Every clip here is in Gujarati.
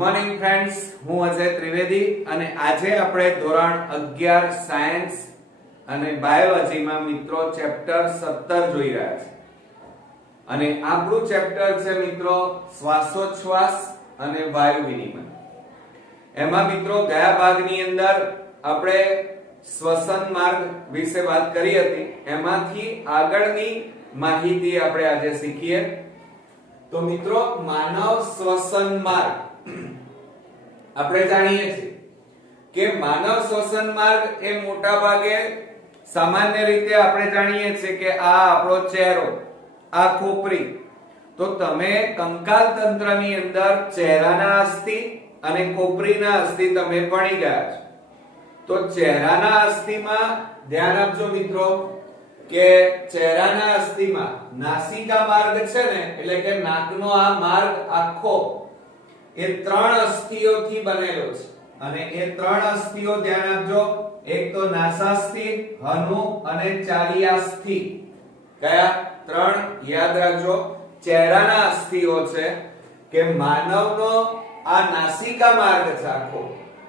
મોર્નિંગ ફ્રેન્ડ્સ, હું અજય ત્રિવેદી અને આજે આપણે ધોરણ 11 સાયન્સ અને બાયોલોજીમાં મિત્રો ચેપ્ટર 17 જોઈ રહ્યા છે. અને આપણું ચેપ્ટર છે મિત્રો શ્વાસોચ્છ્વાસ અને વાયુ વિનિમય. એમાં મિત્રો ગયા ભાગની અંદર આપણે શ્વસન માર્ગ વિશે વાત કરી હતી. એમાંથી આગળની માહિતી આપણે આજે શીખીએ. તો મિત્રો માનવ શ્વસન માર્ગ આપણે જાણીએ છીએ કે માનવ શ્વસન માર્ગ એ મોટા ભાગે સામાન્ય રીતે આપણે જાણીએ છીએ કે આ આપણો ચહેરો, આ ખોપરી. તો તમે કંકાલ તંત્રની અંદર ચહેરાના અસ્થિ અને ખોપરીના અસ્થિ તમે ભણી ગયા છો. તો ચહેરાના અસ્થિમાં ધ્યાન આપજો મિત્રો કે ચહેરાના અસ્થિમાં નાસિકા માર્ગ છે ને, એટલે કે નાકનો આ માર્ગ આખો એ 3 અસ્થિઓથી બનેલો છે. અને એ 3 અસ્થિઓ ધ્યાન આપજો, એક તો નાસાસ્થિ, હનુ અને ચાલિયાસ્થિ. કયા 3 યાદ રાખજો. ચહેરાના અસ્થિઓ છે કે માનવનો આ નાસિકા માર્ગ છે આખો,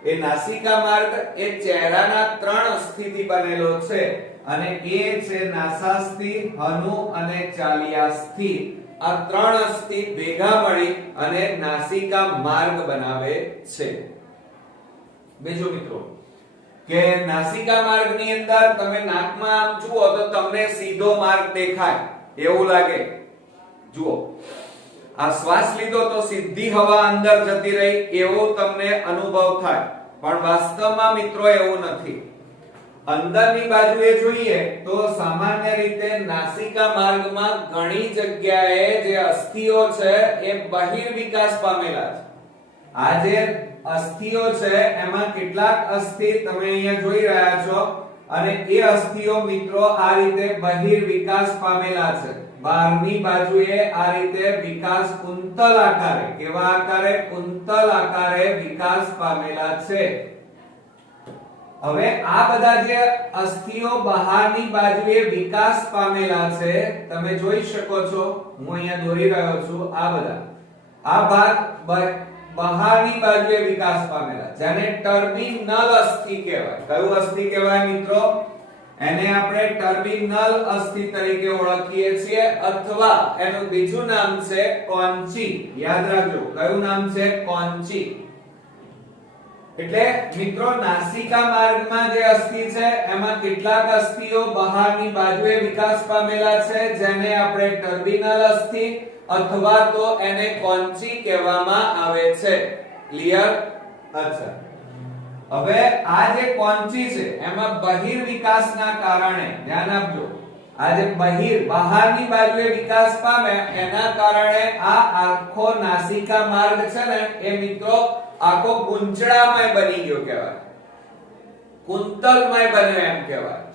એ નાસિકા માર્ગ એ ચહેરાના 3 અસ્થિથી બનેલો છે. અને એ છે નાસાસ્થિ, હનુ અને ચાલિયાસ્થિ. આ 3 અસ્થિ ભેગા મળી અને નાસિકા માર્ગ બનાવે છે. બીજું મિત્રો કે નાસિકા માર્ગની અંદર તમે નાકમાં આમ જુઓ તો તમને સીધો માર્ગ દેખાય એવું લાગે. જુઓ, આ શ્વાસ લીધો તો સીધી હવા અંદર જતી રહી એવો તમને અનુભવ થાય, પણ વાસ્તવમાં મિત્રો એવું નથી. અંદરની બાજુએ જોઈએ તો સામાન્ય રીતે નાસિકા માર્ગમાં ઘણી જગ્યાએ જે અસ્થિઓ છે એ બહિર્વિકાસ પામેલા છે. આ જે અસ્થિઓ છે એમાં કેટલાક અસ્થિ તમે અહીંયા જોઈ રહ્યા છો અને એ અસ્થિઓ મિત્રો આ રીતે બહિર્વિકાસ પામેલા છે. બહારની બાજુએ આ રીતે વિકાસ કુંતલ આકારે, કેવા આકારે? કુંતલ આકારે વિકાસ પામેલા છે. હવે આ બધા જે અસ્થિઓ બહારની બાજુએ વિકાસ પામેલા છે તમે જોઈ શકો છો, હું અહીંયા દોરી રહ્યો છું. આ બધા આ ભાગ બહારની બાજુએ વિકાસ પામેલા, જેને ટર્મિનલ અસ્થિ કહેવાય. કયું અસ્થિ કહેવાય મિત્રો? એને આપણે ટર્મિનલ અસ્થિ તરીકે ઓળખીએ છીએ, અથવા એનું બીજું નામ છે કોન્ચી. યાદ રાખજો, કયું નામ છે? કોન્ચી. એટલે મિત્રો નાસિકા માર્ગમાં જે અસ્થિ છે એમાં કેટલાક અસ્થિઓ બહારની બાજુએ વિકાસ પામેલા છે, જેને આપણે ટર્મિનલ અસ્થિ અથવા તો એને કોન્ચી કહેવામાં આવે છે. ક્લિયર? અચ્છા, હવે આ જે કોન્ચી છે એમાં બહિર્વિકાસના કારણે ધ્યાન આપજો, આ જે બહારની બાજુએ વિકાસ પામે એના કારણે આ આખો નાસિકા માર્ગ છે ને એ મિત્રો આખો ગુંચળામય બની ગયો કહેવાય, કુંતલમય બન્યો એમ કહેવાય.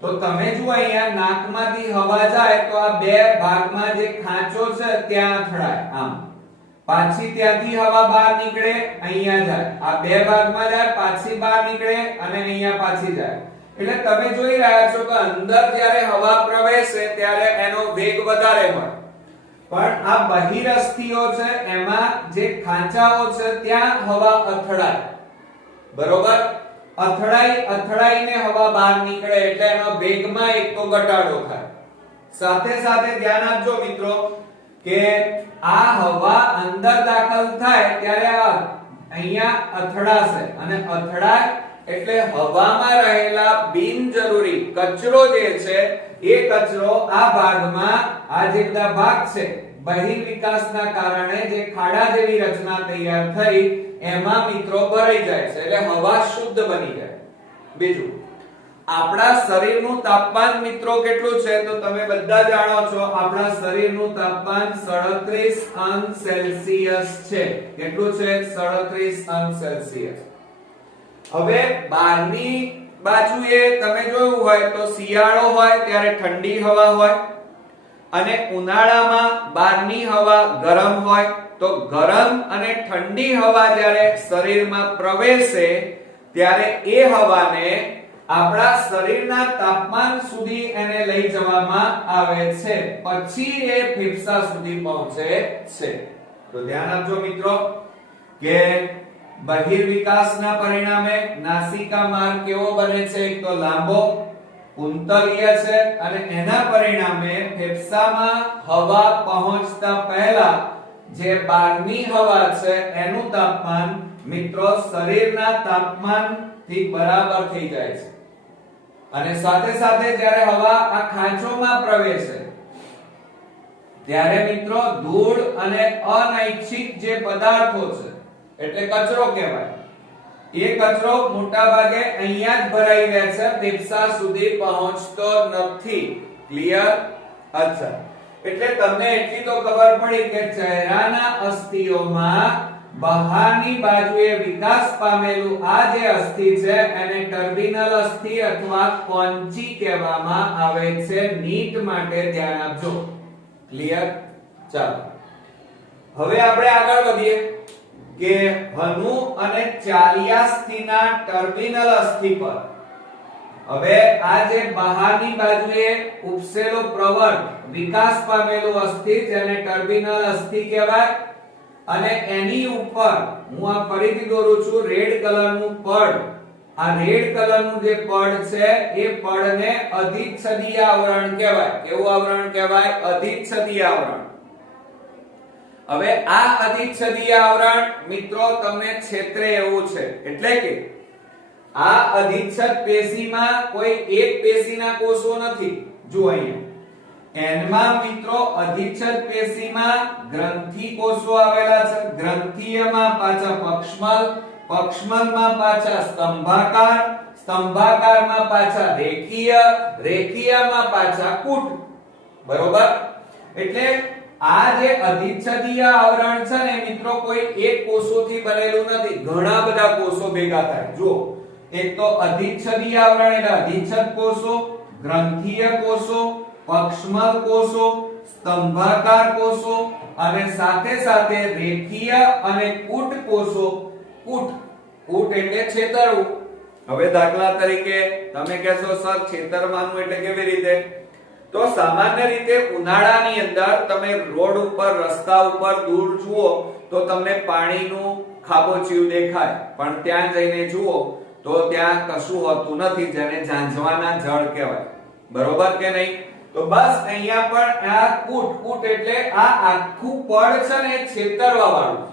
તો તમે જુઓ અહીંયા નાકમાંથી હવા જાય તો આ બે ભાગમાં જે ખાંચો છે ત્યાં અથડાય, આમ પાછી ત્યાંથી હવા બહાર નીકળે, અહીંયા જાય, આ બે ભાગમાં જાય, પાછી બહાર નીકળે અને અહીંયા પાછી જાય. એટલે તમે જોઈ રહ્યા છો કે અંદર જ્યારે હવા પ્રવેશે ત્યારે એનો વેગ વધારે હોય, પણ આ બહિરસ્થિઓ છે એમાં જે ખાંચાઓ છે ત્યાં હવા અથડાય. બરોબર? અથડાઈને હવા બહાર નીકળે એટલે એનો વેગમાં એક તો ઘટાડો થાય. સાથે સાથે ધ્યાન આપજો મિત્રો કે આ હવા અંદર દાખલ થાય ત્યારે અહીંયા અથડાશે, અને અથડાય એટલે હવામાં રહેલા બિનજરૂરી કચરો જે છે એ કચરો આ ભાગમાં, આ જે બધા ભાગ છે બહિર્વિકાસના કારણે જે ખાડા જેવી રચના તૈયાર થઈ એમાં મિત્રો ભરાઈ જાય છે, એટલે હવા શુદ્ધ બની જાય. બીજું, આપણા શરીરનું તાપમાન મિત્રો કેટલું છે તો તમે બધા જાણો છો, આપણા શરીરનું તાપમાન 37 અંશ સેલ્સિયસ છે. કેટલું છે? 37 અંશ સેલ્સિયસ. હવે બહારની બાજુએ તમે જોયું હોય તો શિયાળો હોય ત્યારે ઠંડી હવા હોય, અને ઉનાળામાં બહારની હવા ગરમ હોય. તો ગરમ અને ઠંડી હવા જ્યારે શરીરમાં પ્રવેશે ત્યારે એ હવાને આપણા શરીરના તાપમાન સુધી એને લઈ જવામાં આવે છે, પછી એ ફેફસા સુધી પહોંચે છે. તો ધ્યાન આપજો મિત્રો કે બહિર્વિકાસના પરિણામે નાસિકા માર્ગ કેવો બને છે? એક તો લાંબો, કુંતલીય છે, અને એના પરિણામે ફેફસામાં હવા પહોંચતા પહેલા જે બહારની હવા છે એનું તાપમાન મિત્રો શરીરના તાપમાનથી બરાબર થઈ જાય છે. અને સાથે સાથે જ્યારે હવા આ ખાંચોમાં પ્રવેશે ત્યારે મિત્રો ધૂળ અને અનૈચ્છિક જે પદાર્થો છે એટલે કચરો કહેવાય, એ કચરો મોટા ભાગે અહીંયા જ ભરાઈ રહે છે, ફેફસા સુધી પહોંચતો નથી. ક્લિયર? અચ્છા, એટલે તમને એટલી તો ખબર પડી કે ચહેરાના અસ્થિઓમાં બહારની બાજુએ વિકાસ પામેલું આ જે અસ્થિ છે એને ટર્મિનલ અસ્થિ અથવા કોન્ચી કહેવામાં આવે છે. નીટ માટે ધ્યાન આપજો. ક્લિયર? ચાલો હવે આપણે આગળ વધીએ કે હનુ અને ચાલિયાસ્થિના ટર્મિનલ અસ્થિ પર હવે આ જે બહારની બાજુએ ઉપસેલો પ્રવર્ત વિકાસ પામેલું અસ્થિ જેને ટર્મિનલ અસ્થિ કહેવાય, અને એની ઉપર હું આ ફરીથી દોરું છું રેડ કલરનું પડ. આ રેડ કલરનું જે પડ છે એ પડને અધિચ્છદીય આવરણ કહેવાય. કેવું આવરણ કહેવાય? અધિચ્છદીય આવરણ. હવે આ અધિચ્છદીય આવરણ મિત્રો તમને ક્ષેત્રે એવું છે, એટલે કે આ અધિચ્છદ પેશીમાં કોઈ એક પેશીના કોષો નથી. જુઓ અહીંયા એનમાં મિત્રો અધિચ્છદ પેશીમાં ગ્રંથિ કોષો આવેલા છે, ગ્રંથિયમાં પાછા પક્ષમલ, પક્ષમલમાં પાછા સ્તંભાકાર, સ્તંભાકારમાં પાછા રેખીય, રેખીયમાં પાછા કૂટ. બરોબર? એટલે આ જે અધિચ્છદીય આવરણ છે ને મિત્રો કોઈ એક કોષોથી બનેલું નથી, ઘણા બધા કોષો ભેગા થાય. જુઓ, એક તો અધિચ્છદીય આવરણ એટલે અધિચ્છદ કોષો, ગ્રંથીય કોષો, પક્ષમલ કોષો, સ્તંભાકાર કોષો અને સાથે સાથે રેખીય અને કૂટ કોષો. કૂટ, કૂટ એટલે છેતરવું. હવે દાખલા તરીકે તમે કહેશો સર છેતરવાનું એટલે કેવી રીતે? તો સામાન્ય રીતે ઉનાળાની અંદર તમે રોડ ઉપર, રસ્તા ઉપર દૂર જુઓ તો તમને પાણીનું ખાબોચિયું દેખાય, પણ ત્યાં જઈને જુઓ તો ત્યાં કશું હોતું નથી, જેને ઝાંઝવાના જળ કહેવાય. બરોબર કે નહીં? તો બસ અહીંયા પણ આ કૂટ, કૂટ એટલે આ આખું પડ છે ને છેતરવા વાળું.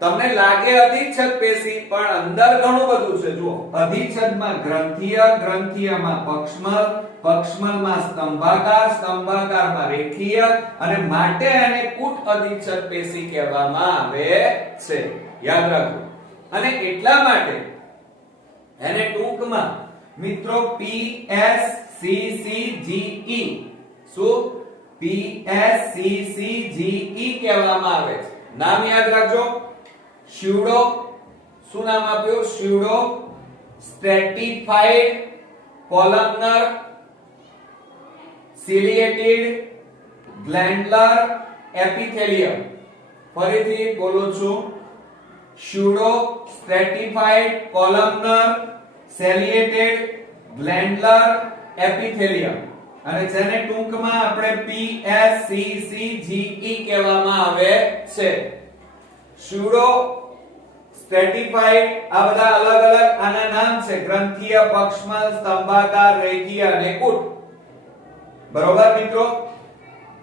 તમને લાગે અધિચ્છદ પેશી, પણ અંદર ઘણું બધું છે. જુઓ, અધિચ્છદમાં ગ્રંથીય, ગ્રંથીયમાં પક્ષમલ, પક્ષમલમાં સ્તંભાકાર, સ્તંભાકારમાં રેખીય, અને માટે એને કૂટ અધિચ્છદ પેશી કહેવામાં આવે છે. યાદ રાખો. અને એટલા માટે એને ટૂંકમાં મિત્રો PSCCGE, શું? PSCCGE કહેવામાં આવે છે. નામ યાદ રાખજો. સ્યુડો, શું નામ આપ્યું? Pseudo સ્ટ્રેટિફાઈડ columnar સિલિએટેડ ગ્લેન્ડુલર એપિથેલિયમ. ફરીથી બોલું છું, સ્યુડો સ્ટ્રેટિફાઈડ કોલમનર સિલિએટેડ ગ્લેન્ડુલર એપિથેલિયમ, અને જેને ટૂંકમાં આપણે PSCCGE કહેવામાં આવે છે. સ્યુડો સ્ટ્રેટિફાઈડ, આ બધા અલગ અલગ આના નામ છે. ગ્રંથીય, પક્ષમલ, સ્તંભાકાર, રેખીય અને કૂટ. બરોબર મિત્રો?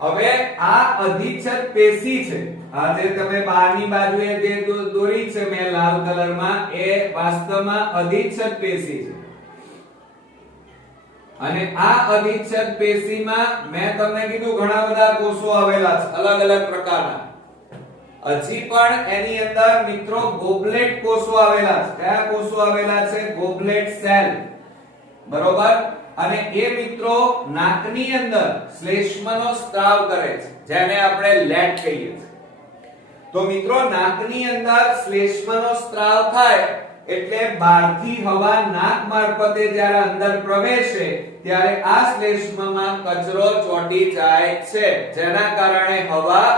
હવે આ અધિચ્છદ પેશી છે, આ જે તમે બહારની બાજુએ જે દોરી છે મેં લાલ કલરમાં, એ વાસ્તવમાં અધિચ્છદ પેશી છે. અને આ અધિચ્છદ પેશીમાં મેં તમને કીધું ઘણા બધા કોષો આવેલા છે, અલગ અલગ પ્રકારના. હજી પણ એની અંદર મિત્રો ગોબલેટ કોષો આવેલા છે. કયા કોષો આવેલા છે? ગોબલેટ સેલ. બરોબર? અને એ મિત્રો નાકની અંદર શ્લેષ્મનો સ્ત્રાવ કરે છે, જેને આપણે લેટ કહીએ છીએ. તો મિત્રો નાકની અંદર શ્લેષ્મનો સ્ત્રાવ થાય એટલે બહારથી હવા નાક મારફતે જ્યારે અંદર પ્રવેશે ત્યારે આ શ્લેષ્મમાં કચરો ચોંટી જાય છે, જેના કારણે હવા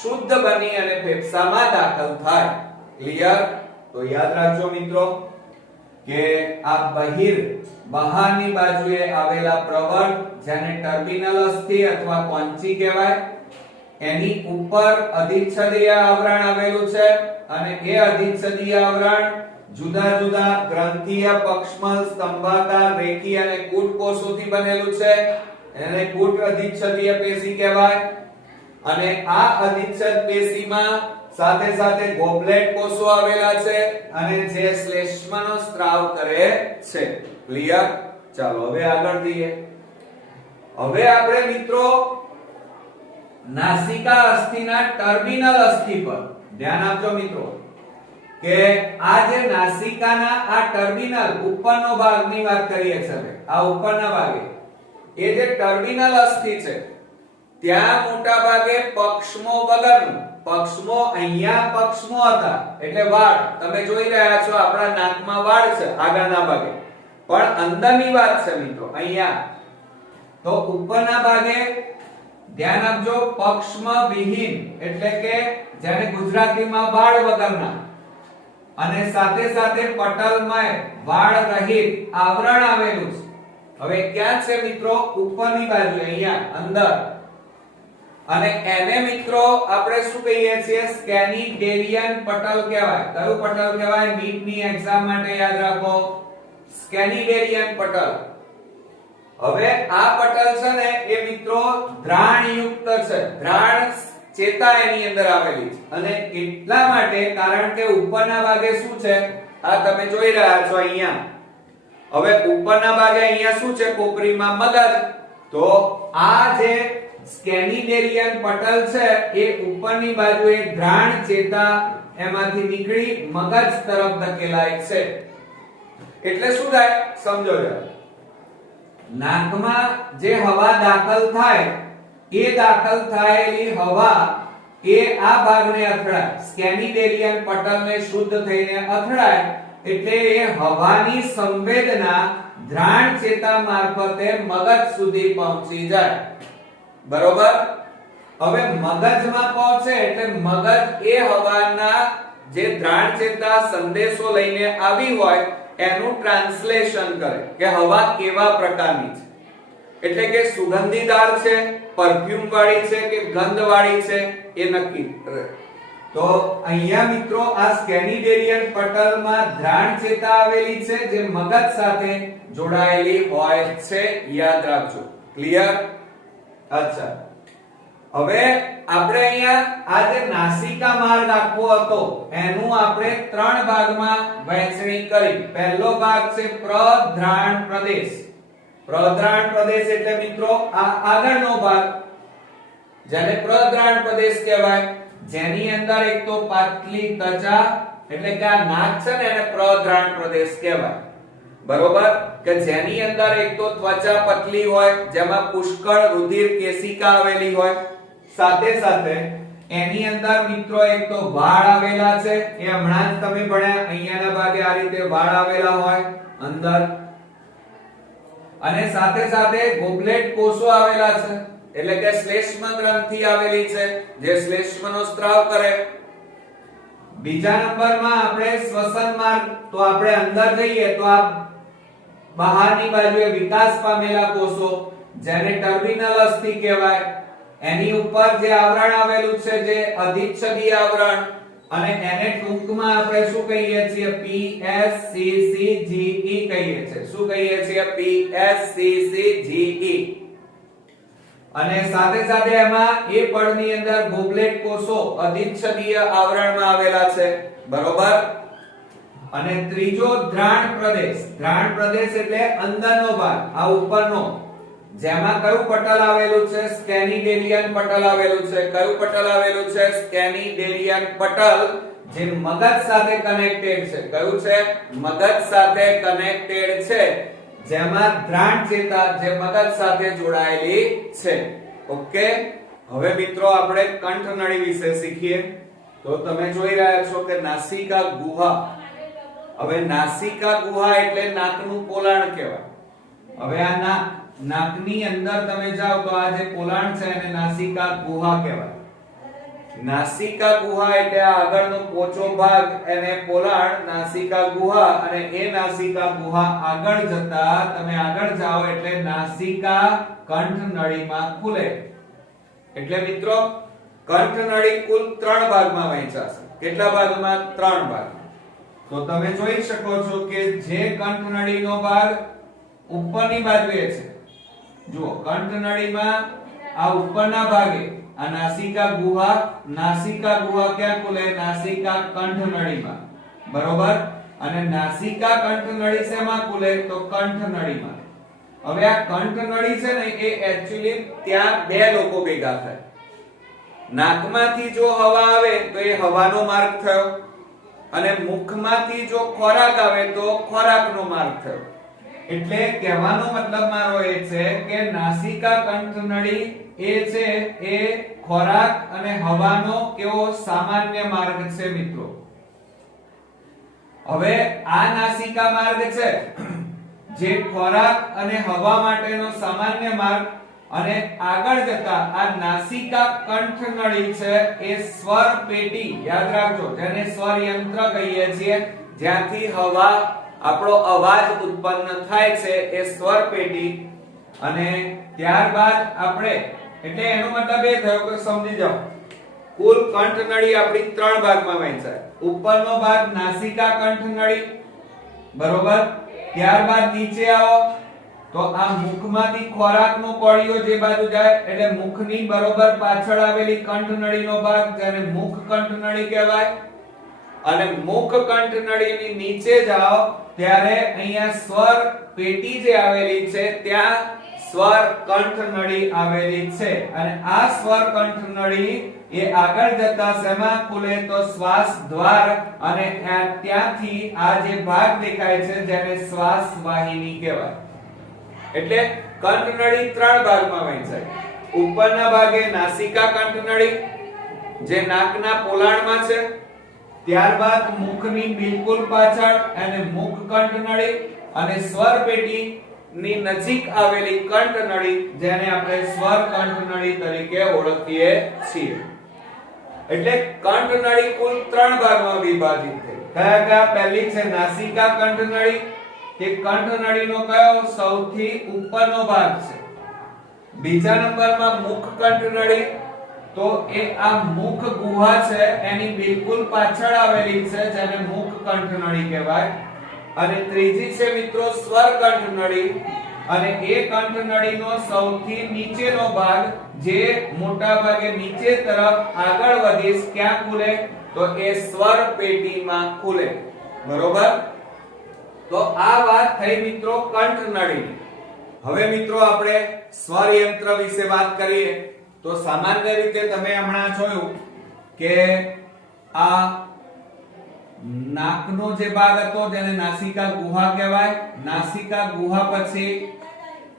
શુદ્ધ બની અને ફેફસામાં દાખલ થાય. ક્લિયર? તો યાદ રાખજો મિત્રો કે આ બહારની બાજુએ આવેલા પ્રવર્ત, જેને ટર્મિનલ અસ્થિ અથવા કોન્ચી કહેવાય, એની ઉપર અધિચ્છદીય આવરણ આવેલું છે અને એ અધિચ્છદીય આવરણ જુદા જુદા ગ્રંથીય, પક્ષમલ, સ્તંભાકાર, રેખી અને કૂટ કોષોથી બનેલું છે. એને કૂટ અધિચ્છદીય પેશી કહેવાય. અને આ અધિચ્છદ પેશીમાં સાથે સાથે ગોબલેટ કોષો આવેલા છે અને જે શ્લેષ્મનો સ્ત્રાવ કરે છે. ક્લિયર? ચાલો હવે આગળ જઈએ. હવે આપણે મિત્રો નાસિકા અસ્થિના ટર્મિનલ અસ્થિ પર ધ્યાન આપજો મિત્રો કે આ જે નાસિકાના આ ટર્મિનલ ઉપરનો ભાગની વાત કરીએ છીએ. આ ઉપરના ભાગે એ જે ટર્મિનલ અસ્થિ છે ત્યાં મોટા ભાગે પક્ષમો વગરનું, પક્ષમો અહીંયા પક્ષમો હતા એટલે વાળ તમે જોઈ રહ્યા છો, આપણા નાકમાં વાળ છે આગળના ભાગે, પણ અંદરની વાત છે મિત્રો અહીંયા. તો ઉપરના ભાગે ધ્યાન આપજો પક્ષમ વિહીન એટલે કે જેને ગુજરાતીમાં વાળ વગરના અને સાથે સાથે પટલમય વાળ રહિત આવરણ આવેલું છે. હવે ક્યાં છે મિત્રો? ઉપરની બાજુ અહીંયા અંદર. અને એને મિત્રો આપણે શું કહીએ છીએ? સ્કેનિડેરિયન પટલ કહેવાય. કયું પટલ કહેવાય? નીટની એક્ઝામ માટે યાદ રાખો, સ્કેનિડેરિયન પટલ. હવે આ પટલ છે ને એ મિત્રો દ્રાણ યુક્ત છે, દ્રાણ ચેતા એની અંદર આવેલી છે. અને એટલા માટે કારણ કે ઉપરના ભાગે શું છે? આ તમે જોઈ રહ્યા છો અહીંયા. હવે ઉપરના ભાગે અહીંયા શું છે? કોપરીમાં મગજ. તો આ જે સ્કેનિડેરિયન પટલ છે એ ઉપરની બાજુએ દ્રાણ ચેતા એમાંથી નીકળી મગજ તરફ ધકેલાય છે. એટલે શું થાય સમજો જરા. નાકમાં જે હવા દાખલ થાય એ દાખલ થયેલી હવા એ આ ભાગને અથડાય, સ્કેનિડેરિયન પટલને શુદ્ધ થઈને અથડાય એટલે એ હવાની સંવેદના દ્રાણ ચેતા મારફતે મગજ સુધી પહોંચી જાય. બરોબર? હવે મગજમાં પહોંચે એટલે મગજ એ હવાના જે દ્રાણ ચેતા સંદેશો લઈને આવી હોય એનું ટ્રાન્સલેશન કરે કે હવા કેવા પ્રકારની છે. એટલે કે સુગંધીદાર છે, પરફ્યુમ વાળી છે કે ગંધ વાળી છે એ નક્કી કરે. તો અહીંયા મિત્રો આ સ્કેનિડેરિયન પટલમાં દ્રાણ ચેતા આવેલી છે જે મગજ સાથે જોડાયેલી હોય છે. યાદ રાખજો. ક્લિયર? અચ્છા, હવે આપણે અહીંયા આ જે નાસિકા માર્ગ આખો હતો એનું આપણે ત્રણ ભાગમાં વહેંચણી કરી. પહેલો ભાગ છે પ્રદ્રાણ પ્રદેશ. પ્રદ્રાણ પ્રદેશ એટલે મિત્રો આ આગળનો ભાગ જેને પ્રદ્રાણ પ્રદેશ કહેવાય, જેની અંદર એક તો પાતળી ત્વચા એટલે કે આ નાક છે ને એને પ્રદ્રાણ પ્રદેશ કહેવાય. બરોબર? કે જેની અંદર એક તો ત્વચા પતલી હોય જેમાં પુષ્કળ રુધિર કેશિકા આવેલી હોય, સાથે સાથે એની અંદર મિત્રો એક તો વાળ આવેલા છે, એ હમણાં જ તમે ભણ્યા, અહીંયાના ભાગે આ રીતે વાળ આવેલા હોય અંદર. અને સાથે સાથે ગોબલેટ કોષો આવેલા છે એટલે કે શ્લેષ્મ ગ્રંથિ આવેલી છે જે શ્લેષ્મનો સ્ત્રાવ કરે. બીજા નંબરમાં આપણે શ્વસન માર્ગ, તો આપણે અંદર જઈએ તો આ બહારની બાજુએ વિકાસ પામેલા કોષો જેને ટર્મિનલ અસ્થિ કહેવાય, એની ઉપર જે આવરણ આવેલું છે જે અધિચ્છદીય આવરણ, અને એને ટૂંકમાં આપણે શું કહીએ છીએ? PSCCGE કહીએ છીએ. શું કહીએ છીએ? PSCCGE. અને સાથે સાથે એમાં એ પડની અંદર ગોબલેટ કોષો અધિચ્છદીય આવરણમાં આવેલા છે. બરોબર? અને ત્રીજો દ્રાણ પ્રદેશ. દ્રાણ પ્રદેશ એટલે અંદરનો ભાગ, આ ઉપરનો, જેમાં કયું પટલ આવેલું છે? સ્કેનિડેરિયન પટલ આવેલું છે. કયું પટલ આવેલું છે? સ્કેનિડેરિયન પટલ જે મગજ સાથે કનેક્ટેડ છે. કયું છે? મગજ સાથે કનેક્ટેડ છે, જેમાં દ્રાણ ચેતા જે મગજ સાથે જોડાયેલી છે. ઓકે, હવે મિત્રો આપણે કંઠ નળી વિશે શીખીએ. તો તમે જોઈ રહ્યા છો કે નાસિકા ગુહા. હવે નાસિકા ગુહા એટલે નાકનું પોલાણ કહેવાય. હવે આ નાકની અંદર તમે જાઓ તો આ જે પોલાણ છે એને નાસિકા ગુહા કહેવાય. નાસિકા ગુહા એટલે આ આગળનો પોચો ભાગ એને પોલાણ, નાસિકા ગુહા. અને એ નાસિકા ગુહા આગળ જતા તમે આગળ જાઓ એટલે નાસિકા કંઠ નળીમાં ખુલે. એટલે મિત્રો કંઠનળી કુલ 3 ભાગમાં વહેંચાશે. કેટલા ભાગમાં? 3 ભાગમાં. તો તમે જોઈ શકો છો કે જે કંઠનળીનો ભાગ ઉપરની બાજુએ છે, જુઓ કંઠનળીમાં આ ઉપરના ભાગે આ નાસિકા ગુહા ક્યાં ખુલે? નાસિકા કંઠનળીમાં, બરોબર. અને નાસિકા કંઠનળી શેમાં ખુલે? તો કંઠનળીમાં. હવે આ કંઠનળી છે ને એ એક્ચ્યુઅલી ત્યાં બે લોકો ભેગા થાય. નાકમાંથી જો હવા આવે તો એ હવાનો માર્ગ થયો, અને મુખમાંથી જો ખોરાક આવે તો ખોરાકનો માર્ગ થયો. એટલે કહેવાનો મતલબ મારો એ છે કે નાસિકા કંઠનળી એ છે એ ખોરાક અને હવાનો કેવો સામાન્ય માર્ગ છે મિત્રો. હવે આ નાસિકા માર્ગ છે જે ખોરાક અને હવા માટેનો સામાન્ય માર્ગ, અને આગળ જતા આ નાસિકા કંઠનળી છે એ સ્વર પેટી, યાદ રાખજો, જેને સ્વર યંત્ર કહીએ છીએ, જ્યાંથી હવા આપણો અવાજ ઉત્પન્ન થાય છે એ સ્વર પેટી. અને ત્યારબાદ આપણે, એટલે એનો મતલબ એ થયો કે સમજી જાઓ, કુલ કંઠનળી આપણી 3 ભાગમાં વહેંચાય. ઉપરનો ભાગ નાસિકા કંઠનળી, બરોબર. ત્યારબાદ નીચે આવો તો આ મુખમાંથી ખોરાકનો કોળિયો જે બાજુ જાય એટલે મુખની બરોબર પાછળ આવેલી કંઠનળીનો ભાગ, જેને મુખ કંઠનળી કહેવાય. અને મુખ કંઠનળીની નીચે જાઓ ત્યારે અહીંયા સ્વર પેટી જે આવેલી છે ત્યાં સ્વર કંઠનળી આવેલી છે. અને આ સ્વર કંઠનળી એ આગળ જતા શેમાં ખુલે? તો શ્વાસ દ્વાર. અને ત્યાંથી આ જે ભાગ દેખાય છે જેને શ્વાસ વાહિની કહેવાય. એટલે કંઠનળી 3 ભાગમાં વહેંચાય. ઉપરના ભાગે નાસિકા કંઠનળી જે નાકના પોલાણમાં છે, ત્યારબાદ મુખની બિલકુલ પાછળ અને મુખ કંઠનળી, અને સ્વર પેટી ની નજીક આવેલી કંઠનળી જેને આપણે સ્વર કંઠનળી તરીકે ઓળખીએ છીએ. એટલે કંઠનળી કુલ 3 ભાગમાં વિભાજિત થઈ. કયા? પહેલી છે નાસિકા કંઠનળી, કે કંઠનળીનો કયો સૌથી ઉપરનો ભાગ છે. બીજા નંબરમાં મુખ કંઠનળી, તો એ આ મુખ ગુહા છે એની બિલકુલ પાછળ આવેલી છે જેને મુખ કંઠનળી કહેવાય. અને ત્રીજી છે મિત્રો સ્વર કંઠનળી, અને એ કંઠનળીનો સૌથી નીચેનો ભાગ જે મોટા ભાગે નીચે તરફ આગળ વધીશ ક્યાં ખુલે? તો એ સ્વર પેટીમાં ખુલે, બરોબર. તો આ વાત થઈ મિત્રો કંઠનળીની. હવે મિત્રો આપણે સ્વર યંત્ર વિશે વાત કરીએ તો સામાન્ય રીતે તમે હમણાં જોયું કે આ નાકનો જે ભાગ હતો જેને નાસિકા ગુહા કહેવાય. નાસિકા ગુહા પછી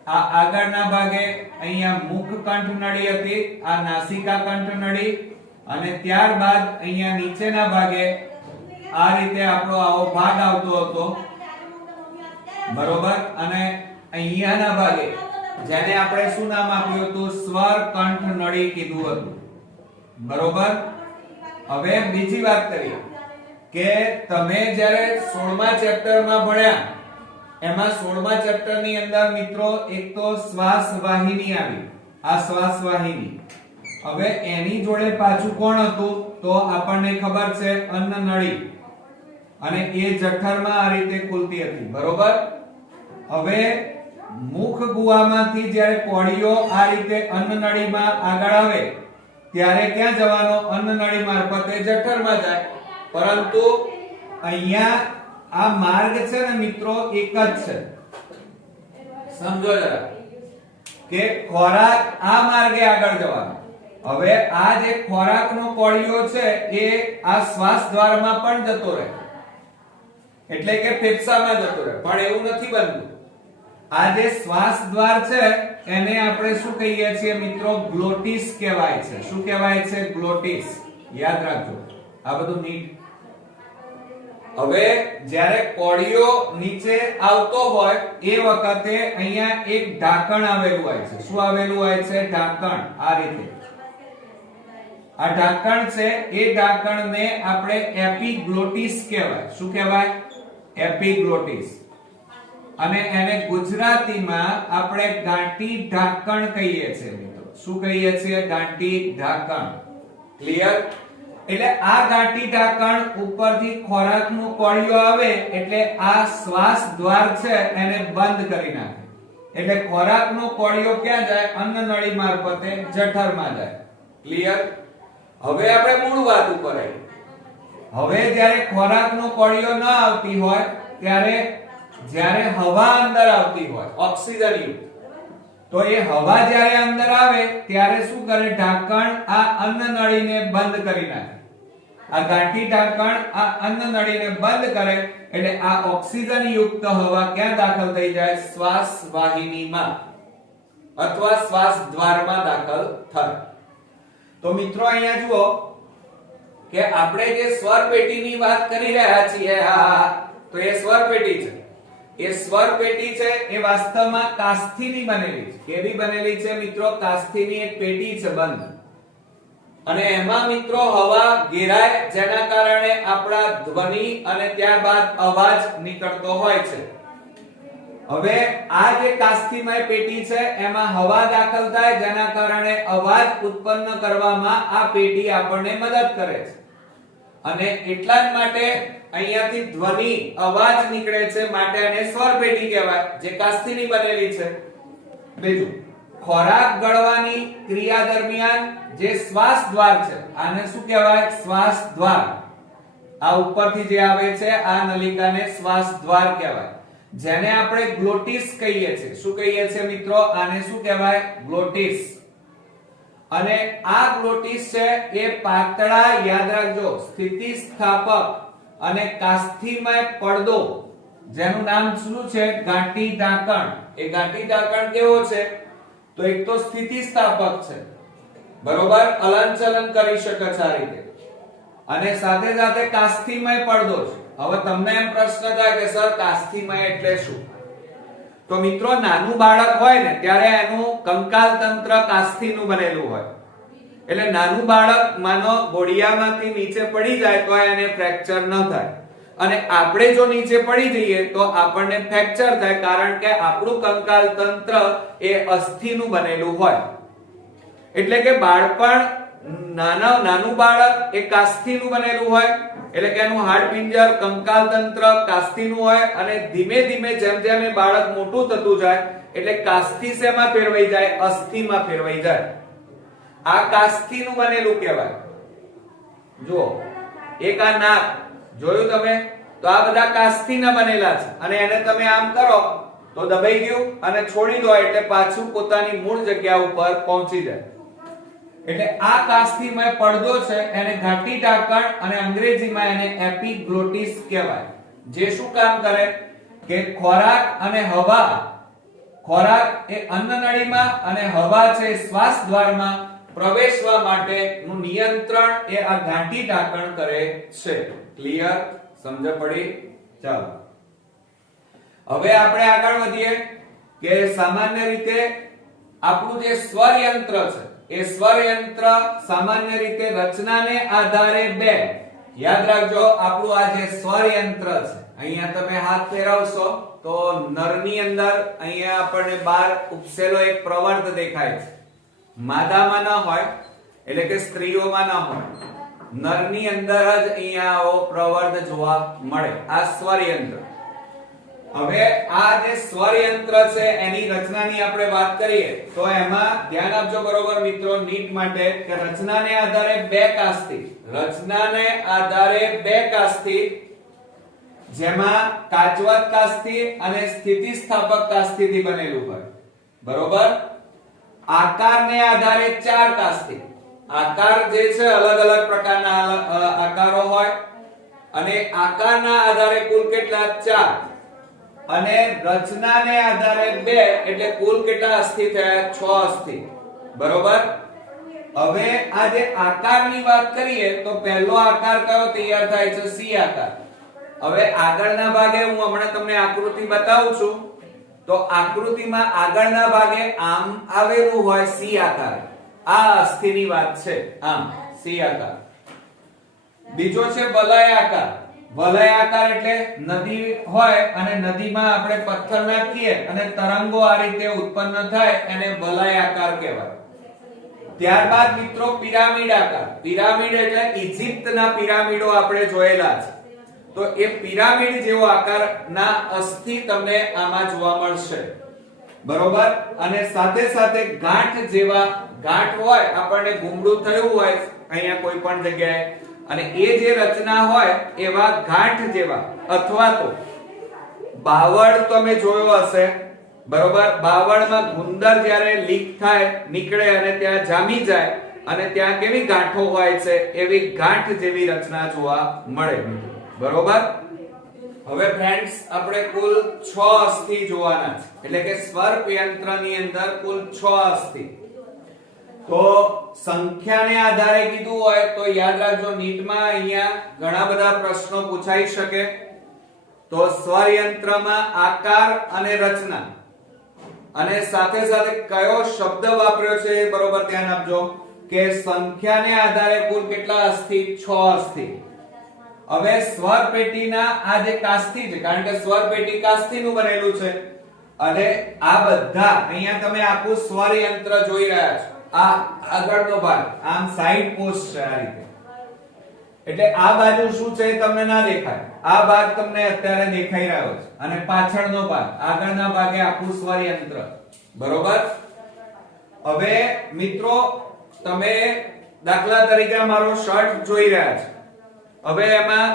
આ આગળના ભાગે અહીંયા મુખ કંઠનળી હતી, આ નાસિકા કંઠનળી. અને ત્યારબાદ અહીંયા નીચેના ભાગે આ રીતે આપણો આવો ભાગ આવતો હતો, બરોબર. અને અહીંયાના ભાગે જેને આપણે શું નામ આપ્યું હતું? સ્વર કંઠનળી કીધું હતું, બરોબર. હવે બીજી વાત કરીએ કે તમે જ્યારે 16મા ચેપ્ટરમાં ભણ્યા, એમાં 16મા ચેપ્ટરની અંદર મિત્રો એક તો શ્વાસ વાહિની આવી, આ શ્વાસ વાહિની. હવે એની જોડે પાછું કોણ હતું? તો આપણને ખબર છે અન્નનળી, અને એ જઠરમાં આ રીતે ખુલતી હતી, બરોબર. હવે મુખ ગુહામાંથી જ્યારે કોળિયો આ રીતે અન્નનળીમાં આગળ આવે ત્યારે ક્યાં જવાનો? અન્નનળી મારફતે જઠરમાં જાય. પરંતુ અહીંયા આ માર્ગ છે ને મિત્રો એક જ છે, સમજો જરા, કે ખોરાક આ માર્ગે આગળ જવાનો. હવે આ જે ખોરાકનો કોળિયો છે એ આ શ્વાસ દ્વારમાં પણ જતો રહે, એટલે કે ફેફસામાં જતો રહે, પણ એવું નથી બનતું. આ જે શ્વાસ દ્વાર છે એને આપણે શું કહીએ છીએ મિત્રો? ગ્લોટિસ કહેવાય છે. શું કહેવાય છે? ગ્લોટિસ. યાદ રાખજો આ બધું નીટ. હવે જ્યારે કોળિયો નીચે આવતો હોય એ વખતે અહીંયા એક ઢાંકણ આવેલું હોય છે. શું આવેલું હોય છે? ઢાંકણ. આ રીતે આ ઢાંકણ છે, એ ઢાંકણને આપણે એપિગ્લોટિસ કહેવાય. શું કહેવાય? એપિગ્લોટિસ. અને એને ગુજરાતીમાં આપણે ગાંઠી ઢાંકણ કહીએ છીએ મિત્રો. શું કહીએ છીએ? ગાંઠી ઢાંકણ. ક્લિયર? એટલે આ ગાંઠી ઢાંકણ ઉપરથી ખોરાકનું કોળિયો આવે એટલે આ શ્વાસ દ્વાર છે એને બંધ કરી નાખે. એટલે ખોરાકનો કોળિયો ક્યાં જાય? અન્નનળી મારફતે જઠરમાં જાય. ક્લિયર? હવે આપણે મૂળ વાત ઉપર આવીએ. હવે જ્યારે ખોરાકનો કોળિયો ન આવતી હોય ત્યારે જ્યારે હવા અંદર આવતી હોય ઓક્સિજન યુક્ત, તો એ હવા જ્યારે અંદર આવે ત્યારે શું કરે? ઢાંકણ આ અન્નનળીને બંધ કરી નાખે. આ ગાંઠી ઢાંકણ આ અન્નનળીને બંધ કરે એટલે આ ઓક્સિજન યુક્ત હવા ક્યાં દાખલ થઈ જાય? શ્વાસ વાહિનીમાં અથવા શ્વાસ દ્વારમાં દાખલ થાય. તો મિત્રો અહીંયા જુઓ કે આપણે જે સ્વર પેટીની વાત કરી રહ્યા છીએ, તો એ સ્વર પેટી છે. એ સ્વર પેટી છે એ વાસ્તવમાં કાસ્થીની બનેલી છે. કેવી બનેલી છે મિત્રો? કાસ્થીની એક પેટી છે બંધ, અને એમાં મિત્રો હવા ઘેરાય જેના કારણે આપણા ધ્વનિ અને ત્યારબાદ અવાજ નીકળતો હોય છે. હવે આ જે કાસ્થીમય પેટી છે એમાં હવા દાખલ થાય જેના કારણે અવાજ ઉત્પન્ન કરવામાં આ પેટી આપણને મદદ કરે છે. અને એટલા જ માટે અહીંયાથી ધ્વનિ અવાજ નીકળે છે માટે આને સ્વર પેટી કહેવાય, જે કાસ્થીની બનેલી છે. બીજું, ખોરાક ગળવાની ક્રિયા દરમિયાન જે શ્વાસ દ્વાર છે આને શું કહેવાય? શ્વાસ દ્વાર. આ ઉપરથી જે આવે છે આ નલિકાને શ્વાસ દ્વાર કહેવાય, જેને આપણે ગ્લોટિસ કહીએ છીએ. શું કહીએ છીએ મિત્રો? આને શું કહેવાય? ગ્લોટિસ. અને આ ગ્લોટિસ છે એ પાતળા, યાદ રાખજો, સ્થિતિસ્થાપક અને કાસ્થીમય પડદો, જેનું નામ શું છે? ગાંઠી ઢાંકણ. એ ગાંઠી ઢાંકણ કેવો છે? તો એક તો સ્થિતિસ્થાપક છે, બરોબર, હલનચલન કરી શકે છે આ રીતે, અને સાથે સાથે કાસ્થીમય પડદો છે. હવે તમને એમ પ્રશ્ન થાય કે સર કાસ્થીમય એટલે શું? તો મિત્રો નાનું બાળક હોય ને ત્યારે એનું કંકાલ તંત્ર કાસ્થીનું બનેલું હોય. એટલે નાનું બાળક માનો ઘોડિયામાંથી નીચે પડી જાય તો એને ફ્રેક્ચર ન થાય, અને આપણે જો નીચે પડી જઈએ તો આપણને ફ્રેક્ચર થાય, કારણ કે આપણું કંકાલ તંત્ર એ અસ્થિનું બનેલું હોય. એટલે કે બાળપણ નાનું બાળક એ કાસ્થીનું બનેલું હોય, એટલે કે એનું હાડપિંજર, કંકાલ તંત્ર કાસ્થીનું હોય, અને ધીમે ધીમે જેમ જેમ એ બાળક મોટું થતું જાય એટલે કાસ્થી શેમાં ફેરવાઈ જાય? અસ્થિમાં ફેરવાઈ જાય. આ કાસ્થીનું બનેલું કહેવાય. જો એક આ નાક જોયું તમે? તો આ બધા કાસ્થીના બનેલા છે, અને એને તમે આમ કરો તો દબાઈ ગયું, અને છોડી દો એટલે પાછું પોતાની મૂળ જગ્યા ઉપર પહોંચી જાય. એટલે આ કાસ્થીમય પડદો છે એને ગાંઠી ઢાંકણ, અને અંગ્રેજીમાં એને એપિગ્લોટિસ કહેવાય. જે શું કામ કરે કે ખોરાક અને હવા, ખોરાક એ અન્નનળીમાં અને હવા છે શ્વાસ દ્વારમાં પ્રવેશવા માટેનું નિયંત્રણ એ આ ગાંઠી ઢાંકણ કરે છે. ક્લિયર? સમજ પડી? ચાલો હવે આપણે આગળ વધીએ કે સામાન્ય રીતે આપણું જે સ્વર યંત્ર છે એ સ્વર યંત્ર સામાન્ય રીતે રચનાને આધારે બે, યાદ રાખજો, આપણું આ જે સ્વર યંત્ર છે, અહીંયા તમે હાથ ફેરવશો તો નરની અંદર અહીંયા આપણને બહાર ઉપસેલો એક પ્રવર્ત દેખાય છે. માદામાં ન હોય, એટલે કે સ્ત્રીઓમાં ન હોય, નરની અંદર જ અહીંયા આવો પ્રવર્ત જોવા મળે. આ સ્વર યંત્ર. હવે આ જે સ્વર યંત્ર છે એની રચનાની આપણે વાત કરીએ તો એમાં ધ્યાન આપજો બરોબર મિત્રો, નીટ માટે, કે રચનાને આધારે બે કાસ્થી, રચનાને આધારે બે કાસ્થી, જેમાં કાચવત કાસ્થી અને સ્થિતિસ્થાપક કાસ્થીથી બનેલું હોય, બરોબર. આકારને આધારે ચાર કાસ્થી. આકાર જે છે અલગ અલગ પ્રકારના આકારો હોય, અને આકારના આધારે કુલ કેટલા? ચાર. અને રચનાને આધારે બે, એટલે કુલ કેટલા અસ્થિ થયા? 6 અસ્થિ, બરોબર. હવે આ જે આકારની વાત કરીએ તો પહેલો આકાર કયો તૈયાર થાય છે? સી આકાર. હવે આગળના ભાગે હું હમણાં તમને આકૃતિ બતાવું છું, તો આકૃતિમાં આગળના ભાગે આમ આવેલું હોય સી આકાર. આ અસ્થિની વાત છે, આમ સી આકાર. બીજો છે વલય આકાર. વલય આકાર એટલે નદી હોય અને નદીમાં આપણે પથ્થર નાખીએ અને તરંગો આ રીતે ઉત્પન્ન થાય એને વલય આકાર કહેવાય. ત્યારબાદ મિત્રો પિરામિડ આકાર. પિરામિડ એટલે ઇજિપ્તના પિરામિડો આપણે જોયેલા છે. તો એ પિરામિડ જેવો આકારના અસ્થિ તમને આમાં જોવા મળશે. બરોબર. અને સાથે સાથે ગાંઠ જેવા ગાંઠ હોય, આપણને ગુમડું થયું હોય અહીંયા કોઈ પણ જગ્યાએ, અને એ જે રચના હોય એવા ગાંઠ જેવા, અથવા તો બાવળ તમે જોયો હશે. બરોબર. બાવળમાં ગુંદર જ્યારે લીક થાય, નીકળે અને ત્યાં જામી જાય અને ત્યાં કેવી ગાંઠો હોય છે, એવી ગાંઠ જેવી રચના જોવા મળે. બરોબર. હવે ફ્રેન્ડ્સ આપણે કુલ 6 અસ્થિ જોવાના છે, એટલે કે સ્વર્પ યંત્રની અંદર કુલ 6 અસ્થિ. તો સંખ્યાને આધારે કીધું હોય તો યાદ રાખજો, નીટમાં અહીંયા ઘણા બધા પ્રશ્નો પૂછાઈ શકે. તો સ્વર યંત્રમાં આકાર અને રચના, અને સાથે સાથે કયો શબ્દ વાપર્યો છે એ બરોબર ધ્યાન આપજો કે સંખ્યાને આધારે કુલ કેટલા અસ્થિ? 6 અસ્થિ. હવે સ્વર પેટીના આ જે કાસ્થી છે, કારણ કે સ્વર પેટી કાસ્થીનું બનેલું છે, અને આ બધા અહીંયા તમે આખું સ્વર યંત્ર જોઈ રહ્યા છો. આ આગળનો ભાગ આમ સાઈડ પોસ્ટ છે આ રીતે, એટલે આ બાજુ શું છે એ તમને ના દેખાય. આ ભાગ તમને અત્યારે દેખાઈ રહ્યો છે, અને પાછળનો ભાગ, આગળના ભાગે આખું સ્વર યંત્ર. બરોબર. હવે મિત્રો તમે દાખલા તરીકે મારો શર્ટ જોઈ રહ્યા છો. હવે એમાં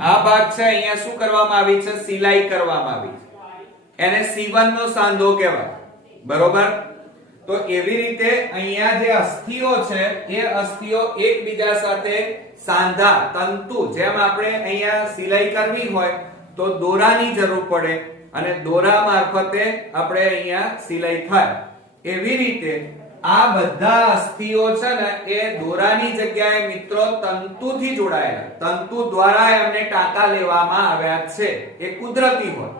આ ભાગ છે, અહીંયા શું કરવામાં આવી છે? સિલાઈ કરવામાં આવી છે. એને C1 નો સાંધો કહેવાય. બરોબર. તો એવી રીતે અહીંયા જે અસ્થિઓ છે એ અસ્થિઓ એકબીજા સાથે સાંધા, તંતુ, જેમ આપણે અહીંયા સિલાઈ કરવી હોય તો દોરાની જરૂર પડે અને દોરા મારફતે આપણે અહીંયા સિલાઈ થાય, એવી રીતે આ બધા અસ્થિઓ છે ને એ દોરાની જગ્યાએ મિત્રો તંતુથી જોડાયેલા, તંતુ દ્વારા એમને ટાંકા લેવામાં આવ્યા છે. એ કુદરતી હોય.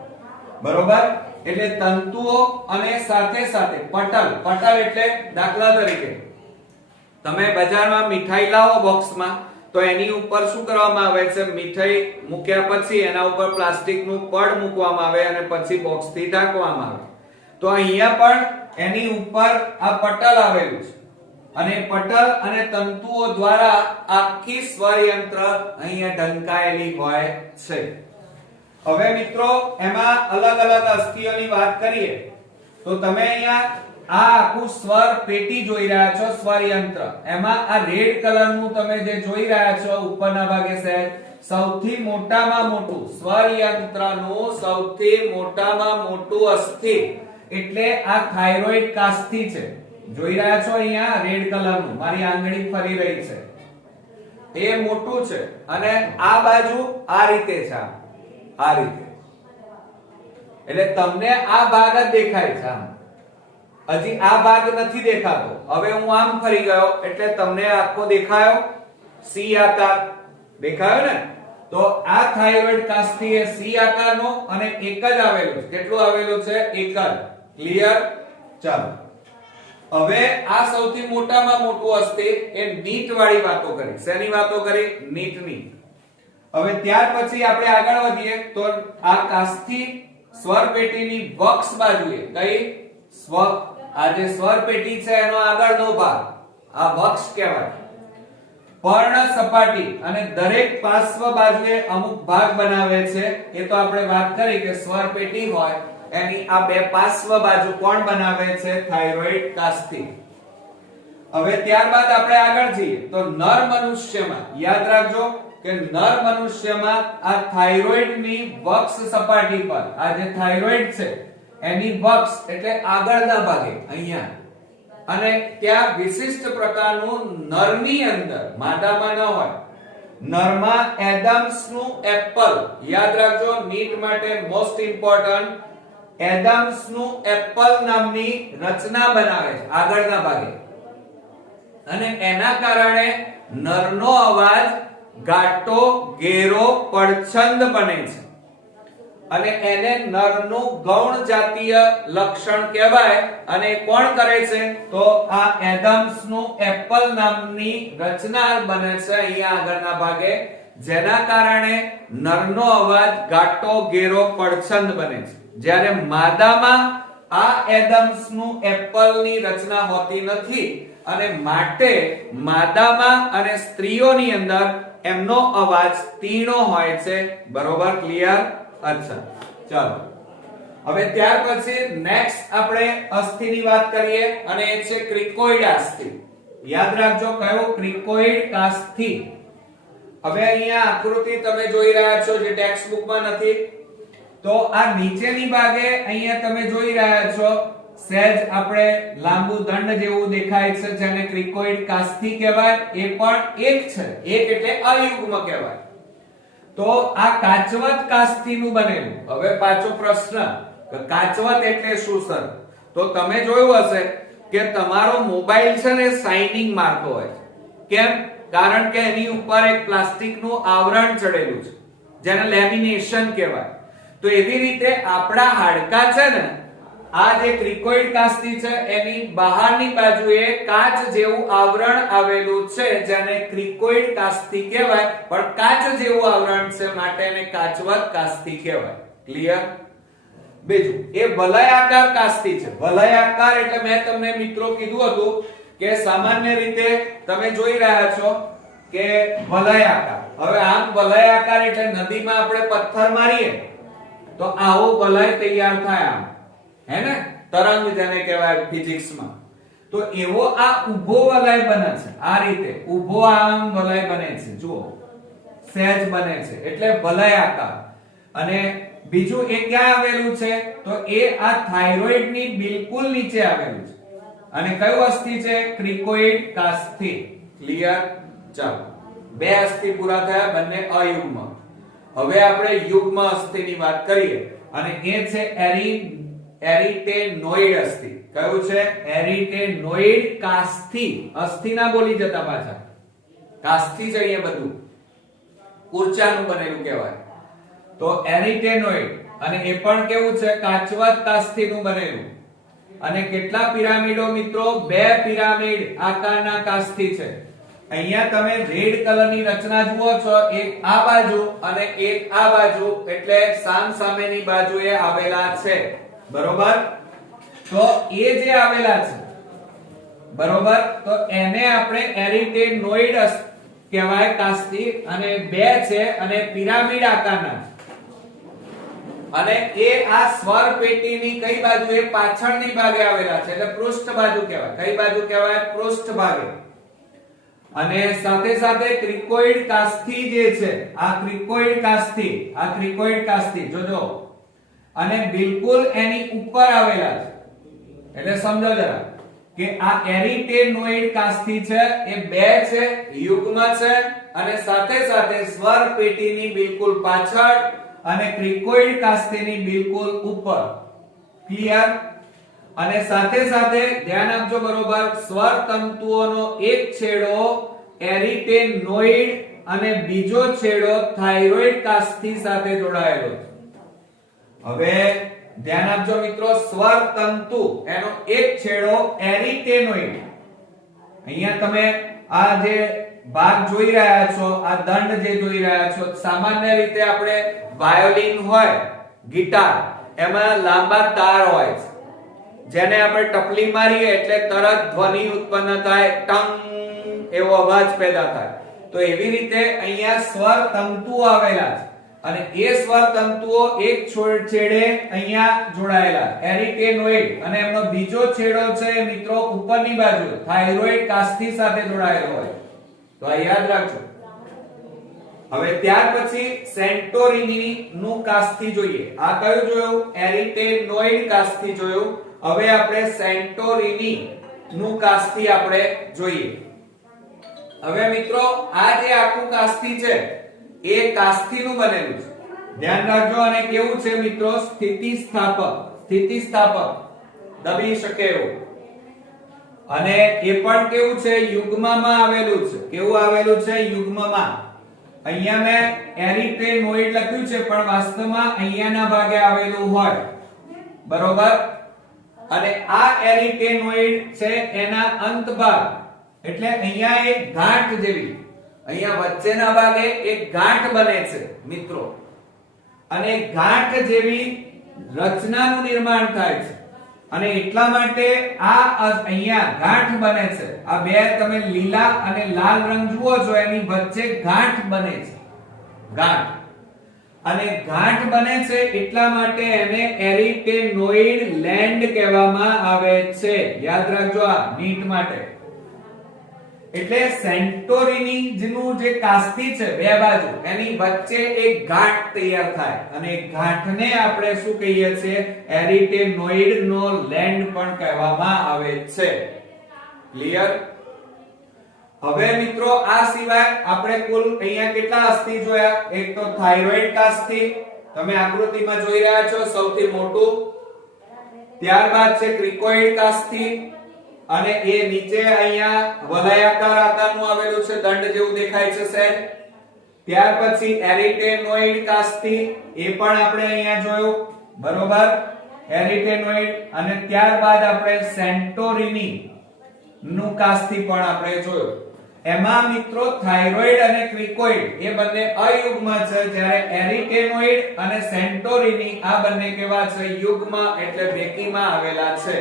બરોબર. એટલે તંતુઓ અને સાથે સાથે પટલ. પટલ એટલે દાખલા તરીકે તમે બજારમાં મીઠાઈ લાવો બોક્સમાં, તો એની ઉપર શું કરવામાં આવે છે? મીઠાઈ મૂક્યા પછી એના ઉપર પ્લાસ્ટિકનું પડ મૂકવામાં આવે અને પછી બોક્સથી ઢાંકવામાં આવે. તો અહીંયા પણ એની ઉપર આ પટલ આવેલું છે, અને પટલ અને તંતુઓ દ્વારા આખી સ્વર યંત્ર અહીંયા ઢંકાયેલી હોય છે. હવે મિત્રો એમાં અલગ અલગ અસ્થિઓની વાત કરીએ તો તમે અહીંયા આ આખું સ્વર પેટી જોઈ રહ્યા છો, સ્વર યંત્ર. એમાં આ રેડ કલરનું તમે જે જોઈ રહ્યા છો ઉપરના ભાગે છે, સૌથી મોટામાં મોટું સ્વર યંત્રનું સૌથી મોટામાં મોટું અસ્થિ એટલે આ થાઇરોઇડ કાસ્થી છે. જોઈ રહ્યા છો અહીંયા રેડ કલરનું, મારી આંગળી ફરી રહી છે, એ મોટું છે. અને આ બાજુ આ રીતે છે, આ રીતે. એટલે તમને આ ભાગ જ દેખાય છે, હજી આ ભાગ નથી દેખાતો. હવે હું આમ ફરી ગયો એટલે તમને આખો દેખાયો સી આકાર દેખાયો ને? તો આ થાઇરોઇડ કાસ્થી એ સી આકારનો અને એક જ આવેલું છે. કેટલું આવેલું છે? એક જ. ક્લિયર? ચાલો હવે આ સૌથી મોટામાં મોટું અસ્થિ એ નીટ વાળી વાતો કરી. શેની વાતો કરી? નીટની. હવે ત્યાર પછી આપણે આગળ વધીએ તો આ કાસ્થી સ્વર પેટીની વક્ષ બાજુએ, કઈ આ જે સ્વર પેટી છે એનો આગળનો ભાગ આ વક્ષ કહેવાય. પર્ણ સપાટી અને દરેક પાર્શ્વ બાજુએ અમુક ભાગ બનાવે છે. એ તો આપણે વાત કરી કે સ્વર પેટી હોય એની આ બે પાર્શ્વ બાજુ કોણ બનાવે છે? થાઇરોઇડ કાસ્થી. હવે ત્યારબાદ આપણે આગળ જઈએ તો નર મનુષ્યમાં યાદ રાખજો કે નર મનુષ્યમાં આ થાઇરોઇડની વક્ષ સપાટી પર આ જે થાઇરોઇડ છે એની વક્ષ એટલે આગળના ભાગે અહીંયા, અને ત્યાં વિશિષ્ટ પ્રકારનું નરની અંદર, માદામાં ન હોય, નરમાં એડમ્સનું એપલ. યાદ રાખજો, નીટ માટે મોસ્ટ ઇમ્પોર્ટન્ટ. એડમ્સનું એપલ નામની રચના બનાવે છે આગળના ભાગે, અને એના કારણે નરનો અવાજ ગાટો, ઘેરો, પડછંદ બને છે, અને એને નરનું ગૌણ જાતીય લક્ષણ કહેવાય. અને કોણ કરે છે? તો આ એડમ્સનું એપલ નામની રચના બને છે અહીંયા આગળના ભાગે, જેના કારણે નરનો અવાજ ગાટો, ઘેરો, પડછંદ બને છે. જ્યારે માદામાં આ એડમ્સનું એપલની રચના હોતી નથી, અને માટે માદામાં અને સ્ત્રીઓની અંદર એમનો અવાજ તીણો હોય છે, બરોબર, ક્લિયર? અચ્છા, ચાલો હવે ત્યાર પછી નેક્સ્ટ આપણે અસ્થિની વાત કરીએ અને એ છે ક્રિકોઇડ અસ્થિ. યાદ રાખજો કયો? ક્રિકોઇડ અસ્થિ. હવે અહીંયા આકૃતિ તમે જોઈ રહ્યા છો જે ટેક્સ્ટ બુકમાં નથી, તો આ નીચેની ભાગે અહીંયા તમે જોઈ રહ્યા છો સહેજ આપણે લાંબુ દંડ જેવું દેખાય છે જેને ક્રિકોઇડ કાસ્થિ કહેવાય. એ પણ એક છે, એક એટલે અયુગ્મ કહેવાય. તો આ કાચવત કાસ્થિનું બનેલું. હવે પાછો પ્રશ્ન કે કાચવત એટલે શું સર? તો તમે જોયું હશે કે તમારો મોબાઈલ છે ને શાઇનિંગ મારતો હોય છે. કેમ? કારણ કે એની ઉપર એક પ્લાસ્ટિકનું આવરણ ચડેલું છે જેને લેમિનેશન કહેવાય. તો એવી રીતે આપણા હાડકા છે ને, આ જે ક્રિકોઇડ કાસ્થિ છે એની બહારની બાજુએ કાચ જેવું આવરણ આવેલું છે જેને ક્રિકોઇડ કાસ્થિ કહેવાય. પણ કાચ જેવું આવરણ છે માટે એને કાચવત કાસ્થિ કહેવાય. ક્લિયર? બીજું એ વલયાકાર કાસ્થિ છે. વલયાકાર એટલે મેં તમને મિત્રો કીધું હતું કે સામાન્ય રીતે તમે જોઈ રહ્યા છો કે વલયાકાર. હવે આમ વલયાકાર એટલે નદીમાં આપણે પથ્થર મારીએ તો આવો વલય તૈયાર થાય, આમ હે ને, તરંગ જેને કહેવાય ફિઝિક્સમાં. તો એવો આ ઊભો વલય બને છે. આ રીતે ઊભો આમ વલય બને છે, જુઓ સહેજ બને છે એટલે વલયાકાર. અને બીજું એ ક્યાં આવેલું છે? તો એ આ થાઇરોઇડ ની બિલકુલ નીચે આવેલું છે. અને કયું અસ્થિ છે? ક્રિકોઇડ કાસ્થિ. ક્લિયર? ચાલો, બે અસ્થિ પૂરા થયા, બંને અયુગ્મ. હવે આપણે યુગ્મ અસ્થિની વાત કરીએ અને એ છે એરિટેનોઇડ અસ્થિ. કયું છે? એરિટેનોઇડ કાસ્થિ. અસ્થિ ના બોલી જતા પાછા, કાસ્થિ જ અહીંયા બધું ઊર્જાનું બનેલું કહેવાય. તો એરિટેનોઇડ, અને એ પણ કેવું છે? કાચવત કાસ્થિનું બનેલું. અને કેટલા પિરામિડો મિત્રો? બે પિરામિડ આકારના કાસ્થિ છે. અહીંયા તમે રેડ કલરની રચના જુઓ છો, એક આ બાજુ અને એક આ બાજુ, એટલે સામસામેની બાજુએ આવેલા છે, બરોબર? તો એ જે આવેલા છે, બરોબર, તો એને આપણે એરિટેનોઇડ કહેવાય કાસ્થિ. અને બે છે અને પિરામિડ આકારના છે. અને એ આ સ્વર પેટીની કઈ બાજુએ? પાછળની ભાગે આવેલા છે, એટલે પૃષ્ઠ બાજુ કહેવાય. કઈ બાજુ કહેવાય? પૃષ્ઠ ભાગે. અને સાથે સાથે ક્રિકોઇડ કાસ્થિ જે છે, આ ક્રિકોઇડ કાસ્થિ, આ ક્રિકોઇડ કાસ્થિ જોજો, અને બિલકુલ એની ઉપર આવેલા છે. એટલે સમજો જરા કે આ એરિટેનોઇડ કાસ્થિ છે એ બે છે, યુગ્મ છે, અને સાથે સાથે સ્વર પેટીની બિલકુલ પાછળ અને ક્રિકોઇડ કાસ્થિની બિલકુલ ઉપર. ક્લિયર? અને સાથે સાથે ધ્યાન આપજો, બરોબર, સ્વર તંતુઓનો એક છેડો એરિટેનોઇડ અને બીજો છેડો થાઇરોઇડ કાસ્થિ સાથે જોડાયેલો છે. હવે ધ્યાન આપજો મિત્રો, સ્વર તંતુ એનો એક છેડો એરિટેનોઇડ. અહીંયા તમે આ જે ભાગ જોઈ રહ્યા છો, આ દંડ જે જોઈ રહ્યા છો, સામાન્ય રીતે આપણે વાયોલિન હોય, ગિટાર, એમાં લાંબા તાર હોય છે જેને આપણે ટપલી મારીએ એટલે તરત ધ્વનિ ઉત્પન્ન થાય, ટંગ એવો અવાજ પેદા થાય. તો એવી રીતે અહીંયા સ્વર તંતુઓ આવેલા છે અને એ સ્વર તંતુઓ એક છેડે અહીંયા જોડાયેલા એરિટેનોઇડ, અને એમનો બીજો છેડો છે મિત્રો ઉપરની બાજુ થાઇરોઇડ કાસ્થિ સાથે જોડાયેલો હોય. તો આ યાદ રાખજો. હવે ત્યાર પછી સેન્ટોરિની નું કાસ્થિ જોઈએ. આ કયું જોયું? એરિટેનોઇડ કાસ્થિ જોયું. હવે આપણે સેન્ટોરિની નું કાસ્થિ આપણે જોઈએ. હવે મિત્રો આ જે આખું કાસ્થિ છે એ કાસ્થિનું બનેલું છે. ધ્યાન રાખજો. અને કેવું છે મિત્રો? સ્થિતિસ્થાપક, દબી શકે એવું. અને એ પણ કેવું છે? યુગ્મમાં આવેલું છે. કેવું આવેલું છે? યુગ્મમાં. અહીંયા મેં એરિટેનોઇડ લખ્યું છે પણ વાસ્તવમાં અહીંયાના ભાગે આવેલું હોય, બરોબર? અને આ એરિટેનોઇડ છે એના અંત ભાગ, એટલે અહીંયા એક ગાંઠ જેવી, અહીંયા વચ્ચેના ભાગે એક ગાંઠ બને છે મિત્રો, અને ગાંઠ જેવી રચનાનું નિર્માણ થાય છે. અને એટલા માટે આ અહીંયા ગાંઠ બને છે. આ બે તમે લીલા અને લાલ રંગ જુઓ છો એની વચ્ચે ગાંઠ બને છે. ગાંઠ અને ગાંઠ બને છે એટલા માટે એને એરિટેનોઇડ લેન્ડ કહેવામાં આવે છે. યાદ રાખજો આ નીટ માટે. એટલે સેન્ટોરિની નું જે કાસ્તી છે બે બાજુ એની વચ્ચે એક ગાંઠ તૈયાર થાય અને એ ગાંઠને આપણે શું કહીએ છીએ? એરિટેનોઇડ નો લેન્ડ પણ કહેવામાં આવે છે. ક્લિયર? હવે મિત્રો આ સિવાય આપણે કુલ અહીંયા કેટલા અસ્થિ જોયા? એક તો થાઇરોઇડ કાસ્તી તમે આકૃતિમાં જોઈ રહ્યા છો સૌથી મોટું, ત્યારબાદ છે ક્રિકોઇડ કાસ્તી અને એ નીચે અહીંયા વલયાકાર આકારનું આવેલું છે, દંડ જેવું દેખાય છે સહેજ. ત્યાર પછી એરિટેનોઇડ કાસ્તી એ પણ આપણે અહીંયા જોયું, બરોબર? એરિટેનોઇડ અને ત્યારબાદ આપણે સેન્ટોરિની નું કાસ્તી પણ આપણે જોયું. એમાં મિત્રો થાઇરોઇડ અને ક્રિકોઇડ એ બંને અયુગ્મ છે, જ્યારે એરિટેનોઇડ અને સેન્ટોરિની આ બંને કેવા છે? યુગ્મ એટલે બેકીમાં આવેલા છે.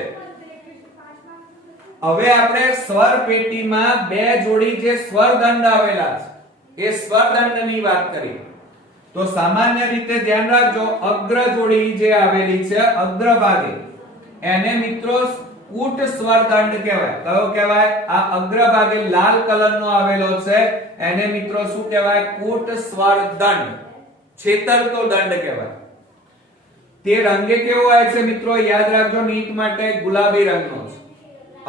હવે આપણે સ્વર પેટીમાં બે જોડી જે સ્વરદંડ આવેલા છે એ સ્વરદંડની વાત કરીએ તો સામાન્ય રીતે ધ્યાન રાખજો, અગ્ર જોડી જે આવેલી છે અગ્રભાગે એને મિત્રો કૂટ સ્વરદંડ કહેવાય. કયો કહેવાય? આ અગ્રભાગે લાલ કલરનો આવેલો છે એને મિત્રો શું કહેવાય? કૂટ સ્વરદંડ, છેતરતો દંડ કહેવાય. તે રંગે કેવો હોય છે મિત્રો? યાદ રાખજો નીટ માટે ગુલાબી રંગનો છે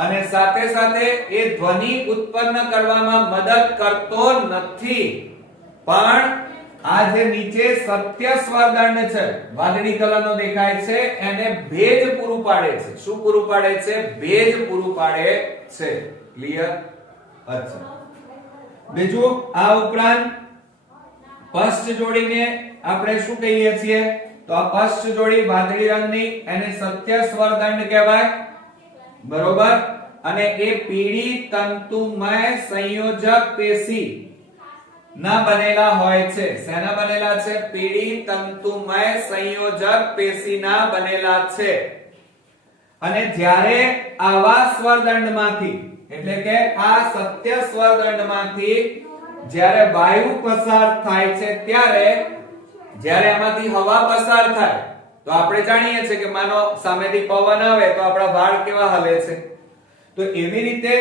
અને સાથે સાથે એ ધ્વનિ ઉત્પન્ન કરવામાં મદદ કરતો નથી, પણ આ જે નીચે સત્ય સ્વરદંડ છે વાદળી કલરનો દેખાય છે એને ભેજ પૂરું પાડે છે. શું પૂરું પાડે છે? ભેજ પૂરું પાડે છે. ક્લિયર? અચ્છા, બીજું આ ઉપરાંત પશ્ચ જોડીને આપણે શું કહીએ છીએ? તો આ પશ્ચ જોડી વાદળી રંગની એને સત્ય સ્વરદંડ કહેવાય, બરોબર? અને એ પીળી તંતુમય સંયોજક પેશી ના બનેલા હોય છે. શેના બનેલા છે? પીળી તંતુમય સંયોજક પેશીના બનેલા છે. અને જ્યારે આવા સ્વરદંડમાંથી એટલે કે આ સત્ય સ્વરદંડમાંથી જ્યારે વાયુ પસાર થાય છે ત્યારે જ્યારે એમાંથી હવા પસાર થાય તો આપણે જાણીએ છીએ કે માનો સામેથી પવન આવે તો આપણા વાળ કેવા હલે છે. તો એવી રીતે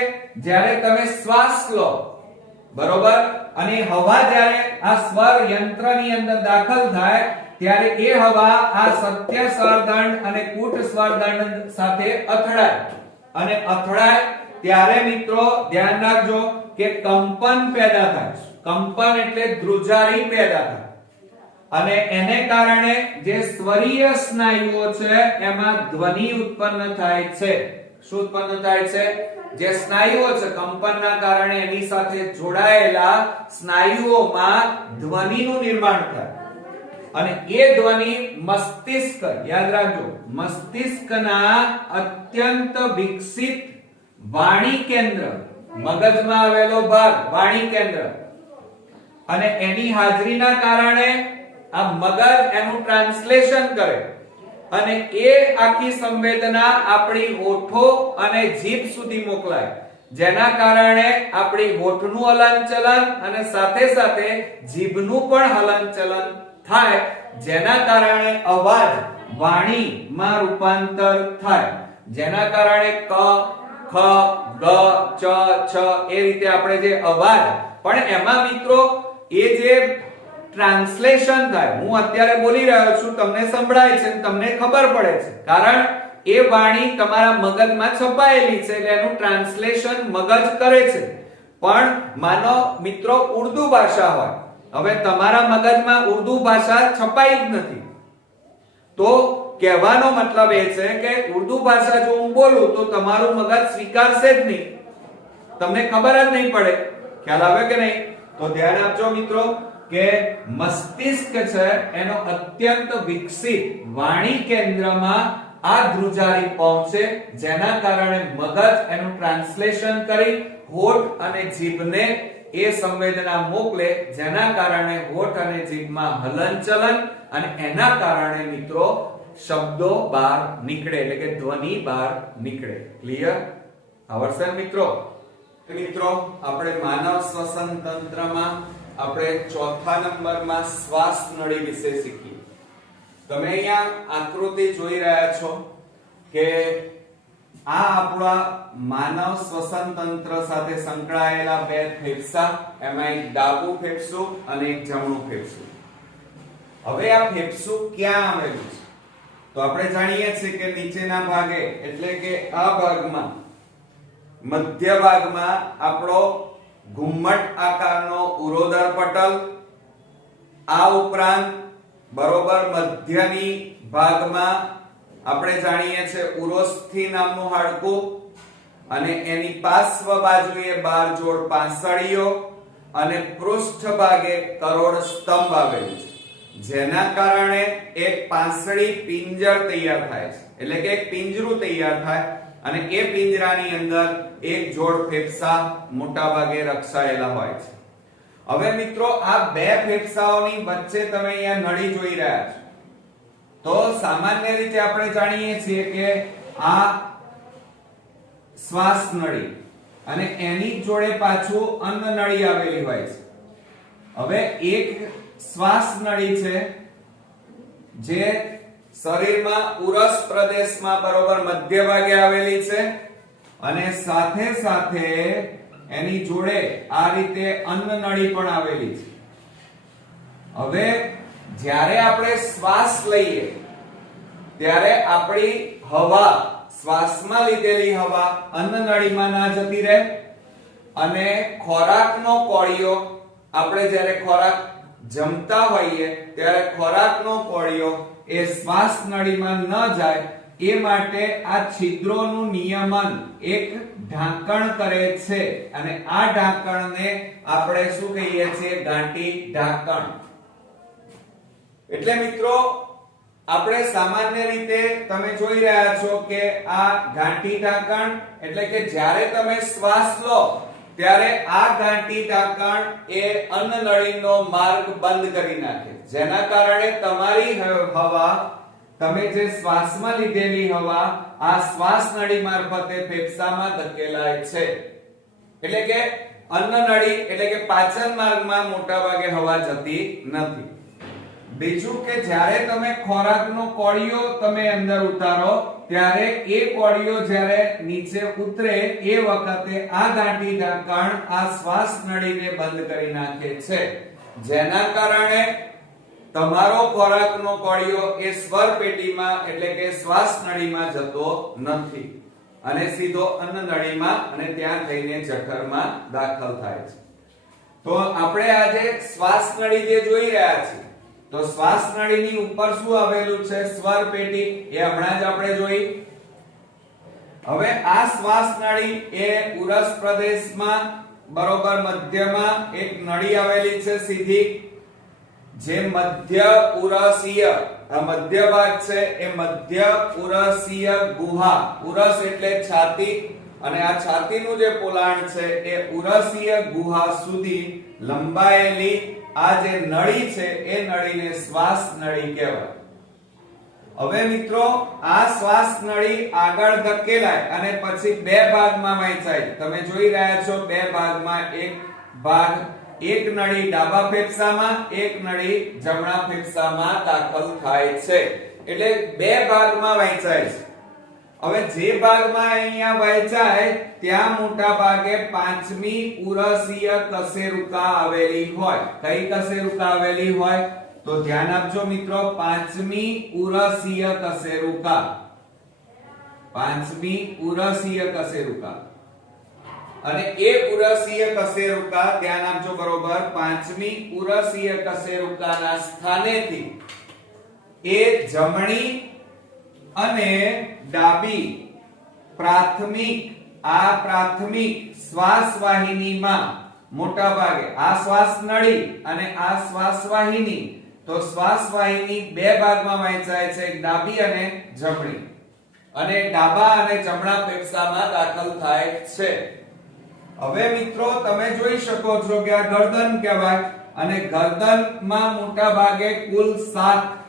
જ્યારે તમે શ્વાસ લો, બરોબર, અને હવા જ્યારે આ સ્વર યંત્રની અંદર દાખલ થાય ત્યારે એ હવા આ સત્ય સ્વરદંડ અને કૂટ સ્વરદંડ સાથે અથડાય અને અથડાય ત્યારે મિત્રો ધ્યાન રાખજો કે કંપન પેદા થાય. કંપન એટલે ધ્રુજારી પેદા થાય અને એને કારણે જે સ્વરીય સ્નાયુઓ છે એમાં ધ્વનિ ઉત્પન્ન થાય છે. શું ઉત્પન્ન થાય છે? જે સ્નાયુઓ છે કંપનના કારણે એની સાથે જોડાયેલા સ્નાયુઓમાં ધ્વનિનું નિર્માણ થાય અને એ ધ્વનિ મસ્તિષ્ક, યાદ રાખજો, મસ્તિષ્કના અત્યંત વિકસિત વાણી કેન્દ્ર, મગજમાં આવેલો ભાગ વાણી કેન્દ્ર, અને એની હાજરીના કારણે આ મગજ એનું ટ્રાન્સલેશન કરે અને એ આખી સંવેદના આપણી હોઠો અને જીભ સુધી મોકલાય, જેના કારણે આપણી હોઠનું હલનચલન અને સાથે સાથે જીભનું પણ હલનચલન થાય, જેના કારણે અવાજ વાણીમાં રૂપાંતર થાય, જેના કારણે ક, ખ, ગ, ચ, છ એ રીતે આપણે જે અવાજ, પણ એમાં મિત્રો એ જે ટ્રાન્સલેશન થાય, હું અત્યારે બોલી રહ્યો છું, તમને સંભળાય છે, તમને ખબર પડે છે, કારણ એ વાણી તમારા મગજમાં છપાયેલી છે એટલે એનું ટ્રાન્સલેશન મગજ કરે છે. પણ માનો મિત્રો ઉર્દુ ભાષા હોય, હવે તમારા મગજમાં ઉર્દુ ભાષા છપાઈ જ નથી, તો કહેવાનો મતલબ એ છે કે ઉર્દુ ભાષા જો હું બોલું તો તમારું મગજ સ્વીકારશે જ નહીં, તમને ખબર જ નહીં પડે. ખ્યાલ આવે કે નહીં? તો ધ્યાન આપજો મિત્રો કે મસ્તિષ્ક છે એનો અત્યંત વિકસિત વાણી કેન્દ્રમાં આ ધ્રુજારી પહોંચે, જેના કારણે મગજ એનું ટ્રાન્સલેશન કરી હોઠ અને જીભને એ સંવેદના મોકલે, જેના કારણે હોઠ અને જીભમાં હલનચલન અને એના કારણે મિત્રો શબ્દો બહાર નીકળે, એટલે કે ધ્વનિ બહાર નીકળે. ક્લિયર? આવડશે મિત્રો? મિત્રો આપણે માનવ શ્વસન તંત્રમાં આપણે ચોથા નંબરમાં શ્વાસ નળી વિશે શીખીએ. તમે અહીંયા આકૃતિ જોઈ રહ્યા છો કે આ આપણા માનવ શ્વસન તંત્ર સાથે સંકળાયેલા બે ફેફસા, એમાં એક ડાબું ફેફસું અને એક જમણું ફેફસું. હવે આ ફેફસું ક્યાં આવેલું છે? તો આપણે જાણીએ છીએ કે નીચેના ભાગે, એટલે કે આ ભાગમાં, મધ્ય ભાગમાં આપણો ઘુમ્મટ આકારનો ઉરોદર પટલ, આ ઉપરાંત બરોબર મધ્યની ભાગમાં આપણે જાણીએ છીએ ઉરોસ્થિ નામનું હાડકું, અને એની પાર્શ્વ બાજુએ 12 જોડ પાંસળીઓ અને પૃષ્ઠ ભાગે કરોડ સ્તંભ આવેલું છે, જેના કારણે એક પાંસળી પિંજર તૈયાર થાય છે, એટલે કે એક પિંજરું તૈયાર થાય, અને એ પિંજરાની અંદર એક જોડ ફેફસા મોટા ભાગે રક્ષાયેલા હોય છે. હવે મિત્રો આ બે ફેફસાઓની વચ્ચે તમે અહીંયા નળી જોઈ રહ્યા છો. તો સામાન્ય રીતે આપણે જાણીએ છીએ કે આ શ્વાસ નળી અને એની જોડે પાછું અન્ન નળી આવેલી હોય છે. હવે એક શ્વાસ નળી છે જે શરીરમાં ઉરસ પ્રદેશમાં બરોબર મધ્ય ભાગે આવેલી છે, અને સાથે સાથે એની જોડે આ રીતે અન્ન નળી પણ આવેલી છે. હવે જ્યારે આપણે શ્વાસ લઈએ ત્યારે આપણી હવા, શ્વાસમાં લીધેલી હવા અન્ન નળીમાં ના જતી રહે, અને ખોરાકનો કોળિયો, આપણે જ્યારે ખોરાક જમતા હોઈએ ત્યારે ખોરાકનો કોળિયો એ શ્વાસ નળીમાં ન જાય એ માટે આ છિદ્રોનું નિયમન એક ઢાંકણ કરે છે, અને આ ઢાંકણને આપણે શું કહીએ છીએ? ગાંઠી ઢાંકણ. એટલે મિત્રો આપણે સામાન્ય રીતે તમે જોઈ રહ્યા છો કે આ ગાંઠી ઢાંકણ, એટલે કે જ્યારે તમે શ્વાસ લો ત્યારે આ ગાંઠી ઢાંકણ એ અન્ન નળીનો માર્ગ બંધ કરી નાખે, જેના કારણે તમારી હવા, તમે જે શ્વાસમાં લીધેલી હવા આ શ્વાસ નળી મારફતે ફેફસામાં ધકેલાય છે. એટલે કે અન્ન નળી, એટલે કે પાચન માર્ગમાં મોટા ભાગે હવા જતી નથી. બીજું કે જ્યારે તમે ખોરાકનો કોળિયો તમે અંદર ઉતારો ત્યારે એ કોળિયો જ્યારે નીચે ઉતરે એ વખતે આ ગાંઠી ઢાંકણ આ શ્વાસ નળીને બંધ કરી નાખે છે, જેના કારણે તમારો ખોરાકનો કોળિયો એ સ્વર પેટીમાં, એટલે કે શ્વાસ નળીમાં જતો નથી, અને સીધો અન્ન નળીમાં અને ત્યાં થઈને જઠરમાં દાખલ થાય છે. તો આપણે આજે શ્વાસ નળી જે જોઈ રહ્યા છીએ, તો શ્વાસ નળીની ઉપર શું આવેલું છે? સ્વર પેટી. એ હમણાં જ આપણે જોઈ. હવે આ શ્વાસ નળી એ ઉરસ પ્રદેશમાં બરોબર મધ્યમાં એક નળી આવેલી છે સીધી, જે મધ્ય ઉરસીય, આ મધ્ય ભાગ છે એ મધ્ય ઉરસીય ગુહા, ઉરસ એટલે છાતી, અને આ છાતીનું જે પોલાણ છે એ ઉરસીય ગુહા સુધી લંબાયેલી આ જે નળી છે એ નળીને શ્વાસ નળી કહેવાય. હવે મિત્રો આ શ્વાસ નળી આગળ ધકેલાય અને પછી બે ભાગમાં વહેંચાય. તમે જોઈ રહ્યા છો બે ભાગમાં, એક ભાગ, એક નળી ડાબા ફેફસામાં, એક નળી જમણા ફેફસામાં દાખલ થાય છે, એટલે બે ભાગમાં વહેંચાય છે. હવે જે ભાગમાં અહીંયા વહેંચાય ત્યાં મોટા ભાગે પાંચમી ઉરસીય કશેરુકા આવેલી હોય. કઈ કશેરુકા આવેલી હોય? તો ધ્યાન આપજો મિત્રો, પાંચમી ઉરસીય કશેરુકા, પાંચમી ઉરસીય કશેરુકા. અને એ ઉરસીય કશેરુકા, ધ્યાન આપજો બરોબર, પાંચમી ઉરસીય કશેરુકાના સ્થાનેથી એ જમણી અને ડાબી પ્રાથમિક, આ પ્રાથમિક શ્વાસ વાહિનીમાં મોટા ભાગે, આ શ્વાસ નળી અને આ શ્વાસ વાહિની, તો શ્વાસ વાહિની બે ભાગમાં વહેંચાય છે, એક ડાબી અને જમણી, અને ડાબા અને જમણા ફેફસામાં દાખલ થાય છે. હવે મિત્રો તમે જોઈ શકો છો કે આ ગરદન કહેવાય, અને ગરદનમાં મોટા ભાગે કુલ 7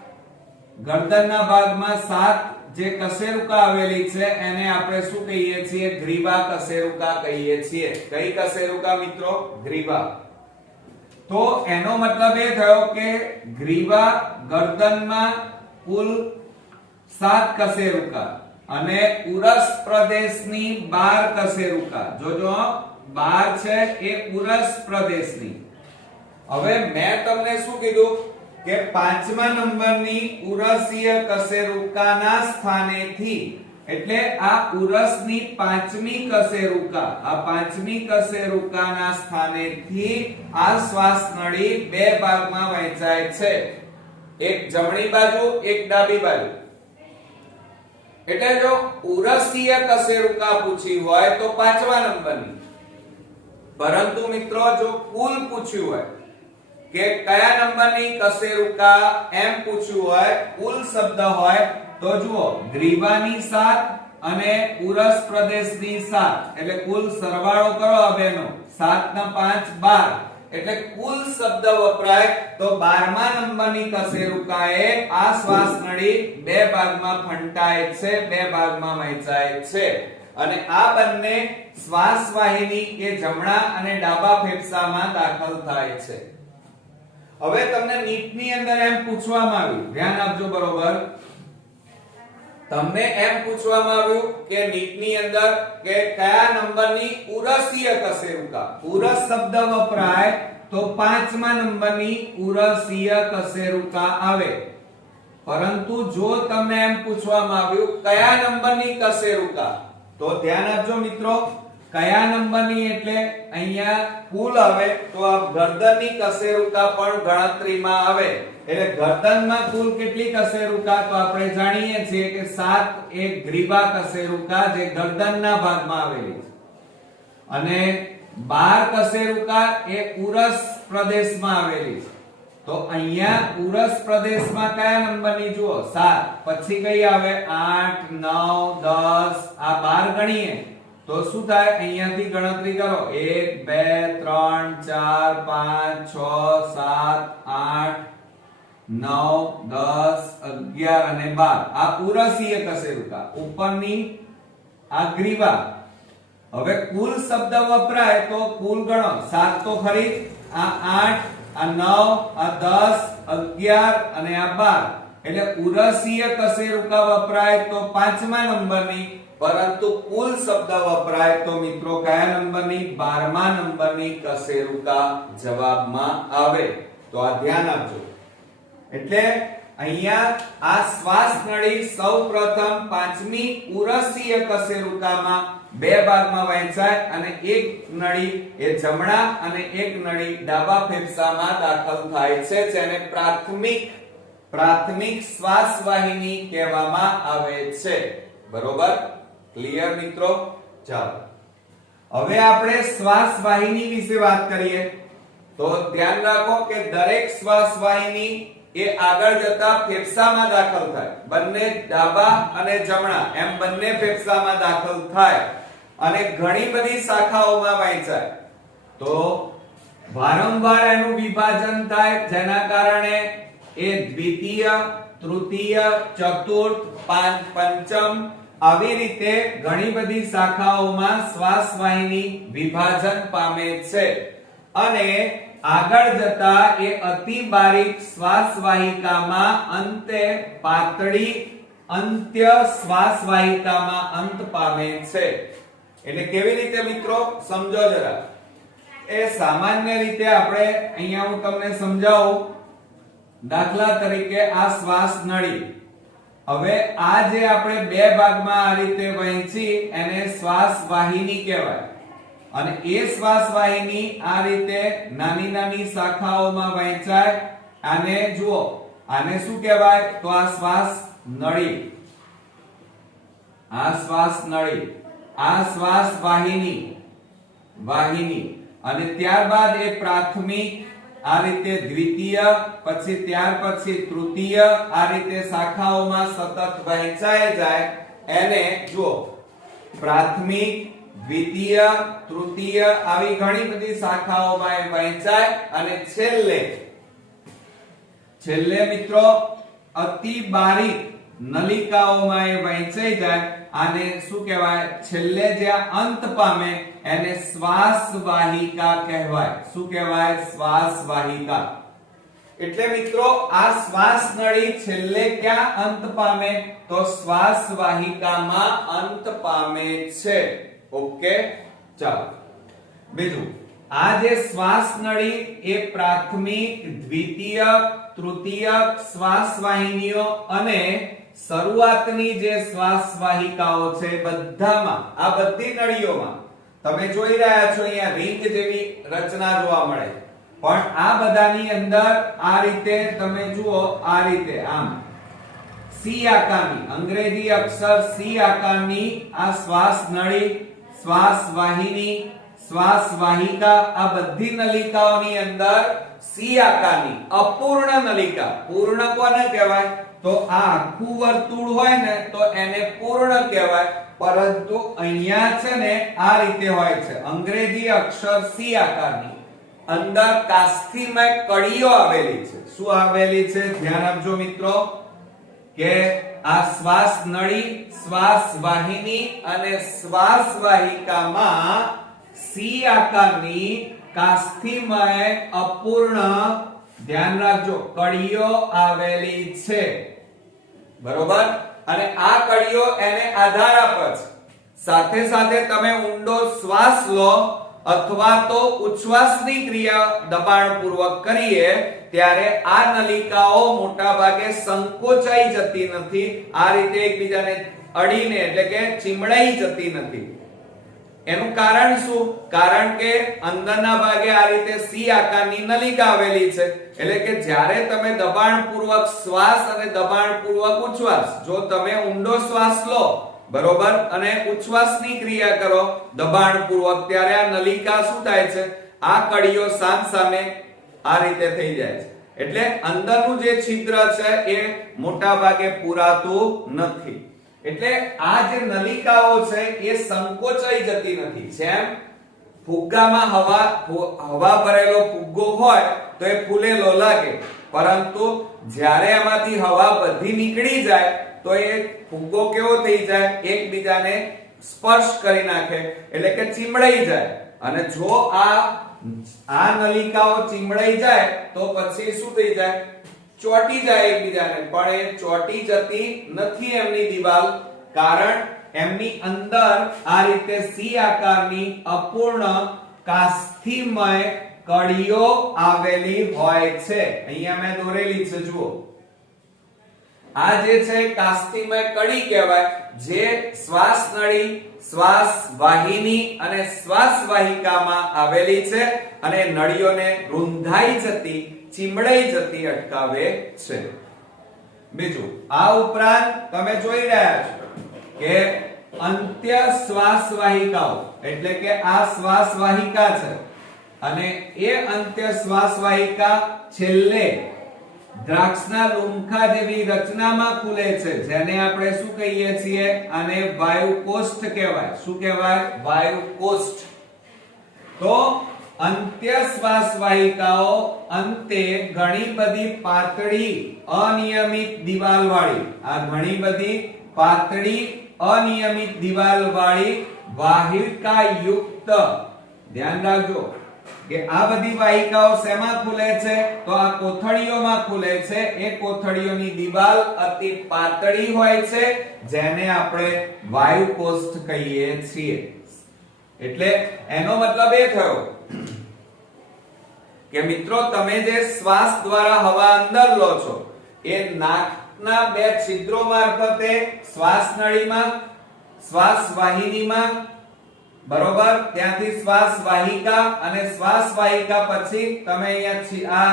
ગરદનના ભાગમાં 7 જે કશેરુકા આવેલી છે એને આપણે શું કહીએ છીએ? ગ્રીવા કશેરુકા કહીએ છીએ. કઈ કશેરુકા મિત્રો? ગ્રીવા. તો એનો મતલબ એ થયો કે ગ્રીવા ગરદનમાં કુલ 7 કશેરુકા અને ઉરસ પ્રદેશની 12 કશેરુકા. જોજો 12 છે એ ઉરસ પ્રદેશની. હવે મેં તમને શું કીધું કે 5મા નંબરની ઉરસીય કશેરુકાના સ્થાનેથી, એટલે આ ઉરસની 5મી કશેરુકા, આ 5મી કશેરુકાના સ્થાનેથી આ શ્વાસ નળી બે ભાગમાં વહેંચાય છે. એક જમણી બાજુ, એક ડાબી બાજુ. એટલે જો ઉરસીય કશેરુકા પૂછી હોય તો 5મા નંબરની, પરંતુ મિત્રો જો કુલ પૂછ્યું હોય કે કયા નંબરની કશેરુકા એમ પૂછ્યું હોય, કુલ શબ્દ હોય, તો જુઓ ગ્રીવાની 7 અને ઉરસ પ્રદેશની 7, એટલે કુલ સરવાળો કરો આ બેનો, 7 ના 5 12, એટલે કુલ શબ્દ વપરાય તો 12મા નંબરની કશેરુકાએ આ શ્વાસ નળી બે ભાગમાં ફંટાય છે, બે ભાગમાં વહેંચાય છે. અને આ બંને શ્વાસ વાહિની કે જમણા અને ડાબા ફેફસામાં દાખલ થાય છે. હવે તમને નીટની અંદર એમ પૂછવામાં આવ્યું, ધ્યાન આપજો બરોબર. તમને એમ પૂછવામાં આવ્યું કે નીટની અંદર કે કયા નંબરની ઉરસીય કશેરુકા, ઉરસ શબ્દ વપરાય તો 5મા નંબરની ઉરસીય કશેરુકા આવે. પરંતુ જો તમને એમ પૂછવામાં આવ્યું કયા નંબરની કશેરુકા, તો ધ્યાન આપજો મિત્રો, કયા નંબરની એટલે અહીંયા કુલ આવે તો આ ગરદનની કશેરુકા પણ ગણતરીમાં આવે. એટલે ગરદનમાં કુલ કેટલી કશેરુકા? તો આપણે જાણીએ છીએ કે 7 એ ગ્રીવા કશેરુકા જે ગરદનના ભાગમાં આવેલી છે, અને 12 કશેરુકા એ ઉરસ પ્રદેશમાં આવેલી છે. તો અહીંયા ઉરસ પ્રદેશમાં કયા નંબરની જુઓ? 7. પછી કઈ આવે? 8 9 10, આ 12 ગણીએ તો શું થાય? અહીંયાથી ગણતરી કરો, 1 2 3 4 5 6 7 8 9 10 11 અને 12. આ ઉરસીય કશેરુકા, ઉપરની આ ગ્રીવા. હવે કુલ શબ્દ વપરાય તો કુલ ગણો, 7 તો ખરી, આ 8 આ 9 આ 10 11 અને આ 12. એટલે ઉરસીય કશેરુકા વપરાય તો 5મા નંબરની, પરંતુ કુલ શબ્દ વપરાય તો મિત્રો કયા નંબરની? 12મા નંબરની કશેરુકા જવાબમાં આવે. તો આ ધ્યાન આપજો. એટલે અહીંયા આ શ્વાસ નળી સૌપ્રથમ 5મી ઉરસીય કશેરુકામાં બે ભાગમાં વહેંચાય અને એક નળી એ જમણા અને એક નળી ડાબા ફેફસામાં દાખલ થાય છે, જેને પ્રાથમિક શ્વાસ વાહિની કહેવામાં આવે છે. બરોબર? ક્લિયર મિત્રો? ચાલો હવે આપણે શ્વાસ વાહિની વિશે વાત કરીએ. તો ધ્યાન રાખો કે દરેક શ્વાસ વાહિની એ આગળ જતા ફેફસામાં દાખલ થાય. બંને ડાબા અને જમણા એમ બંને ફેફસામાં દાખલ થાય અને ઘણી બધી શાખાઓમાં વહેંચાય. તો વારંવાર એનું વિભાજન થાય, જેના કારણે એ દ્વિતીય, તૃતીય, ચતુર્થ, પંચમ આવી રીતે ઘણી બધી શાખાઓમાં શ્વાસ વાહિની વિભાજન પામે છે. અને આગળ જતા એ અતિ બારીક શ્વાસ વાહિકામાં અંતે પાતળી અંત્ય શ્વાસ વાહિકામાં અંત પામે છે. એટલે કેવી રીતે મિત્રો? સમજો જરા. એ સામાન્ય રીતે આપણે અહીંયા હું તમને સમજાવું. દાખલા તરીકે આ શ્વાસ નળી, હવે આ જે આપણે બે ભાગમાં આ રીતે વહેંચી એને શ્વાસ વાહિની કહેવાય. અને એ શ્વાસ વાહિની આ રીતે નાની નાની શાખાઓમાં વહેંચાય. આને જુઓ, આને શું કહેવાય? તો આ શ્વાસ નળી, આ શ્વાસ નળી, આ શ્વાસ વાહિની. અને ત્યારબાદ એ પ્રાથમિક, આ રીતે દ્વિતીય, પછી ત્યાર પછી તૃતીય, આ રીતે શાખાઓમાં સતત વહેંચાય જાય. એને જુઓ, પ્રાથમિક, દ્વિતીય, તૃતીય આવી ઘણી બધી શાખાઓમાં વહેંચાય અને છેલ્લે મિત્રો અતિ બારીક નલિકાઓમાં એ વહેંચાઈ જાય આને શું કહેવાય? છેલ્લે જે અંત પામે એને શ્વાસ વાહિકા કહેવાય. શું કહેવાય? શ્વાસ વાહિકા. એટલે મિત્રો આ શ્વાસ નળી છેલ્લે ક્યાં અંત પામે? તો શ્વાસ વાહિકામાં અંત પામે છે. ઓકે, ચાલો બીજું, આ જે શ્વાસ નળી એ પ્રાથમિક, દ્વિતીયક, તૃતીયક શ્વાસ વાહિનીઓ અને શરૂઆતની જે શ્વાસ વાહિકાઓ છે બધામાં, આ બધી નળીઓમાં તમે જોઈ રહ્યા છો અહીંયા રિંગ જેવી રચના જોવા મળે, પણ આ બધાની અંદર આ રીતે તમે જુઓ, આ રીતે આમ સી આકારની, અંગ્રેજી અક્ષર સી આકારની આ શ્વાસ નળી, શ્વાસ વાહિની, શ્વાસ વાહિકા, આ બધી નલિકાઓની અંદર સી આકારની અપૂર્ણ નલિકા. પૂર્ણ કોને કહેવાય? તો આ આખું વર્તુળ હોય ને તો એને પૂર્ણ કહેવાય, પરંતુ અહીંયા છે ને આ રીતે હોય છે. અંગ્રેજી અક્ષર સી આકારની અંદર કાસ્થિમય કડીઓ આવેલી છે. શું આવેલી છે? ધ્યાન આપજો મિત્રો કે આ શ્વાસ નળી, શ્વાસ વાહિની અને શ્વાસ વાહિકામાં સી આકારની કાસ્થિમય અપૂર્ણ, ધ્યાન રાખજો, કડીઓ આવેલી છે. બરોબર? અને આ કડીઓ એને આધાર આપે છે. સાથે સાથે તમે ઊંડો શ્વાસ લો અથવા તો ઉચ્છ્વાસની ક્રિયા દબાણપૂર્વક કરીએ ત્યારે આ નલિકાઓ મોટા ભાગે સંકોચાઈ જતી નથી, આ રીતે એકબીજાને અડીને એટલે કે ચીમડાઈ જતી નથી. એનું કારણ શું? કારણ કે અંદરના ભાગે આ રીતે સી આકારની નલિકા આવેલી છે, એટલે કે જ્યારે તમે દબાણપૂર્વક શ્વાસ અને દબાણપૂર્વક ઉચ્છ્વાસ, જો તમે ઊંડો શ્વાસ લો બરોબર અને ઉચ્છ્વાસની ક્રિયા કરો દબાણપૂર્વક, ત્યારે આ નલિકા શું થાય છે? આ કડીઓ સામસામે આ રીતે થઈ જાય છે. એટલે અંદરનું જે છિદ્ર છે એ મોટા ભાગે પૂરાતું નથી. એટલે આ જે નલિકાઓ છે એ સંકોચાઈ જતી નથી. જેમ ફુગ્ગામાં હવા ભરેલો ફુગ્ગો હોય તો એ ફૂલેલો લાગે, પરંતુ જ્યારે એમાંથી હવા બધી નીકળી જાય તો એ ફુગ્ગો કેવો થઈ જાય? એકબીજાને સ્પર્શ કરી નાખે, એટલે કે ચીમડાઈ જાય. અને જો આ નલિકાઓ ચીમડાઈ જાય તો પછી શું થઈ જાય? ચોટી જાય એકબીજાને. પણ એ ચોટી જતી નથી એમની દિવાલ, કારણ એમની અંદર આ રીતે સી આકારની અપૂર્ણ કાસ્થિમય કડીઓ આવેલી હોય છે. અહીંયા મેં દોરેલી છે, જુઓ. આ જે છે કાસ્થિમય કડી કહેવાય, જે શ્વાસ નળી, શ્વાસ વાહિની અને શ્વાસ વાહિકામાં આવેલી છે અને નળીઓને રૂંધાઈ જતી, ચીમડાઈ જતી અટકાવે છે. બીજું, આ ઉપરાંત તમે જોઈ રહ્યા છો કે અંત્ય શ્વાસ વાહિકાઓ, એટલે કે આ શ્વાસ વાહિકા છે અને એ અંત્ય શ્વાસ વાહિકા છેલ્લે દ્રાક્ષના લુમખા જેવી રચનામાં ખુલે છે, જેને આપણે શું કહીએ છીએ? આને વાયુકોષ્ઠ કહેવાય. શું કહેવાય? વાયુકોષ્ઠ. તો અંત્ય શ્વાસ વાહિકાઓ અંતે ઘણી બધી પાતળી અનિયમિત દિવાલ વાળી, આ ઘણી બધી પાતળી અનિયમિત દિવાલ વાળી વાહિકા યુક્ત, ધ્યાન રાખજો કે આ બધી વાહિકાઓ શેમાં ખુલે છે? તો આ કોથળીઓમાં ખુલે છે. એ કોથળીઓની દિવાલ અતિ પાતળી હોય છે, જેને આપણે વાયુકોષ્ઠ કહીએ છીએ. એટલે એનો મતલબ એ થયો કે મિત્રો તમે જે શ્વાસ દ્વારા હવા અંદર લો છો એ નાકના બે છિદ્રો મારફતે શ્વાસ નળીમાં, શ્વાસ વાહિનીમાં, બરોબર, ત્યાંથી શ્વાસ વાહિકા અને શ્વાસ વાહિકા પછી તમે અહીંયા આ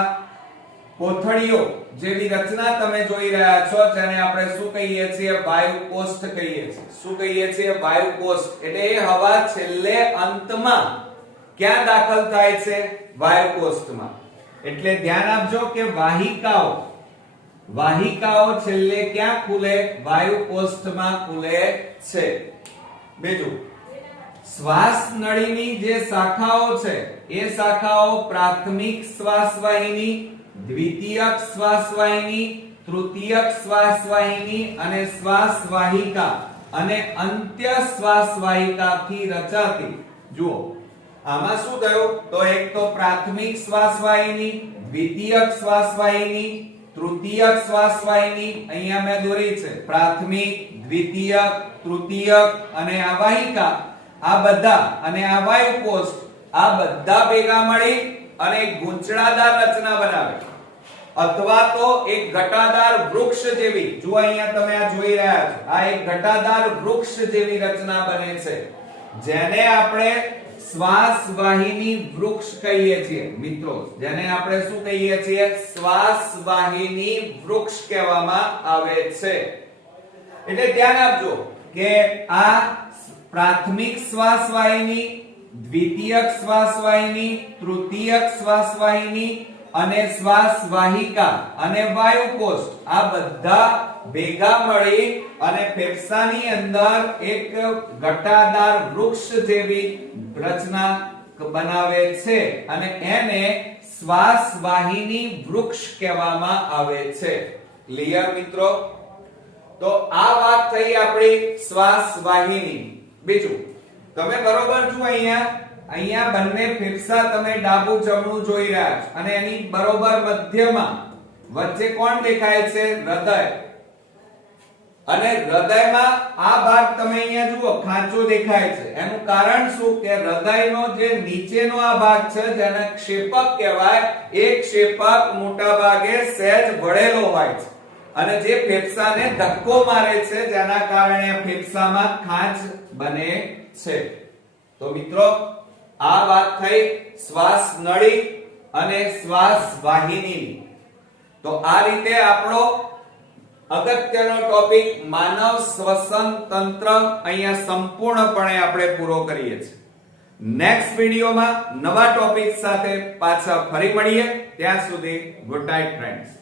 કોથળીઓ જેવી રચના તમે જોઈ રહ્યા છો, જેને આપણે શું કહીએ છીએ? વાયુકોષ્ઠ કહીએ છીએ. શું કહીએ છીએ? વાયુકોષ્ઠ. એટલે એ હવા છેલ્લે અંતમાં ક્યાં દાખલ થાય છે? વાયુકોષ્ઠમાં. એટલે ધ્યાન આપજો કે વાહિકાઓ છેલ્લે ક્યાં ખુલે? વાયુકોષ્ઠમાં ખુલે છે. બીજું, શ્વાસ નળીની જે શાખાઓ છે એ શાખાઓ પ્રાથમિક શ્વાસ વાહિની, દ્વિતીયક શ્વાસ વાહિની તૃતીયક શ્વાસ વાહિની અને શ્વાસ વાહિકા અને અંત્ય શ્વાસ વાહિકાથી રચાતી, જુઓ આમાં શું થયું, તો એક તો પ્રાથમિક શ્વાસ વાહિની, દ્વિતીયક શ્વાસ વાહિની, તૃતીયક શ્વાસ વાહિની, અહીંયા મેં દોરી છે પ્રાથમિક, દ્વિતીયક, તૃતીયક અને આ વાહિકા, આ બધા અને આ વાયુકોષ, આ બધા ભેગા મળી અને એક ગૂંચળાદાર રચના બનાવે અથવા તો એક ઘટાદાર વૃક્ષ જેવી, જો અહીંયા તમે આ જોઈ રહ્યા છો, આ એક ઘટાદાર વૃક્ષ જેવી રચના બને છે, જેને આપણે શ્વાસ વાહિની વૃક્ષ કહીએ છીએ મિત્રો, જેને આપણે શું કહીએ છીએ, શ્વાસ વાહિની વૃક્ષ કહેવામાં આવે છે. એટલે ધ્યાન આપજો કે આ પ્રાથમિક શ્વાસ વાહિની, દ્વિતીયક શ્વાસ વાહિની, તૃતીયક શ્વાસ વાહિની અને શ્વાસ વાહિકા અને વાયુકોષ, આ બધા ભેગા મળી અને ફેફસાની અંદર એક ઘટાદાર વૃક્ષ જેવી રચના બનાવે છે અને એને શ્વાસ વાહિની વૃક્ષ કહેવામાં આવે છે. ક્લિયર મિત્રો? તો આ વાત થઈ આપણી શ્વાસ વાહિની. બીજું તમે બરોબર જો અહીંયા બંને ફેફસા તમે ડાબું જમણું જોઈ રહ્યા છો અને એની બરોબર મધ્યમાં વચ્ચે કોણ દેખાય છે, હૃદય. અને હૃદયમાં આ ભાગ તમે અહીંયા જુઓ ખાંચો દેખાય છે, એનું કારણ શું કે હૃદયનો જે નીચેનો આ ભાગ છે જેને ક્ષેપક કહેવાય, એ ક્ષેપક મોટા ભાગે સહેજ વળેલો હોય છે અને જે ફેફસાને ધક્કો મારે છે જેના કારણે ફેફસામાં ખાંચ બને છે. તો મિત્રો આ વાત થઈ શ્વાસ નળી અને શ્વાસ વાહિનીની. તો આ રીતે આપણો અગત્યનો ટોપિક માનવ શ્વસન તંત્ર અહીંયા સંપૂર્ણપણે આપણે પૂરો કરીએ છીએ. નેક્સ્ટ વિડિયોમાં નવા ટોપિક સાથે પાછા ફરી મળીએ. ત્યાં સુધી ગુડ નાઇટ ફ્રેન્ડ્સ.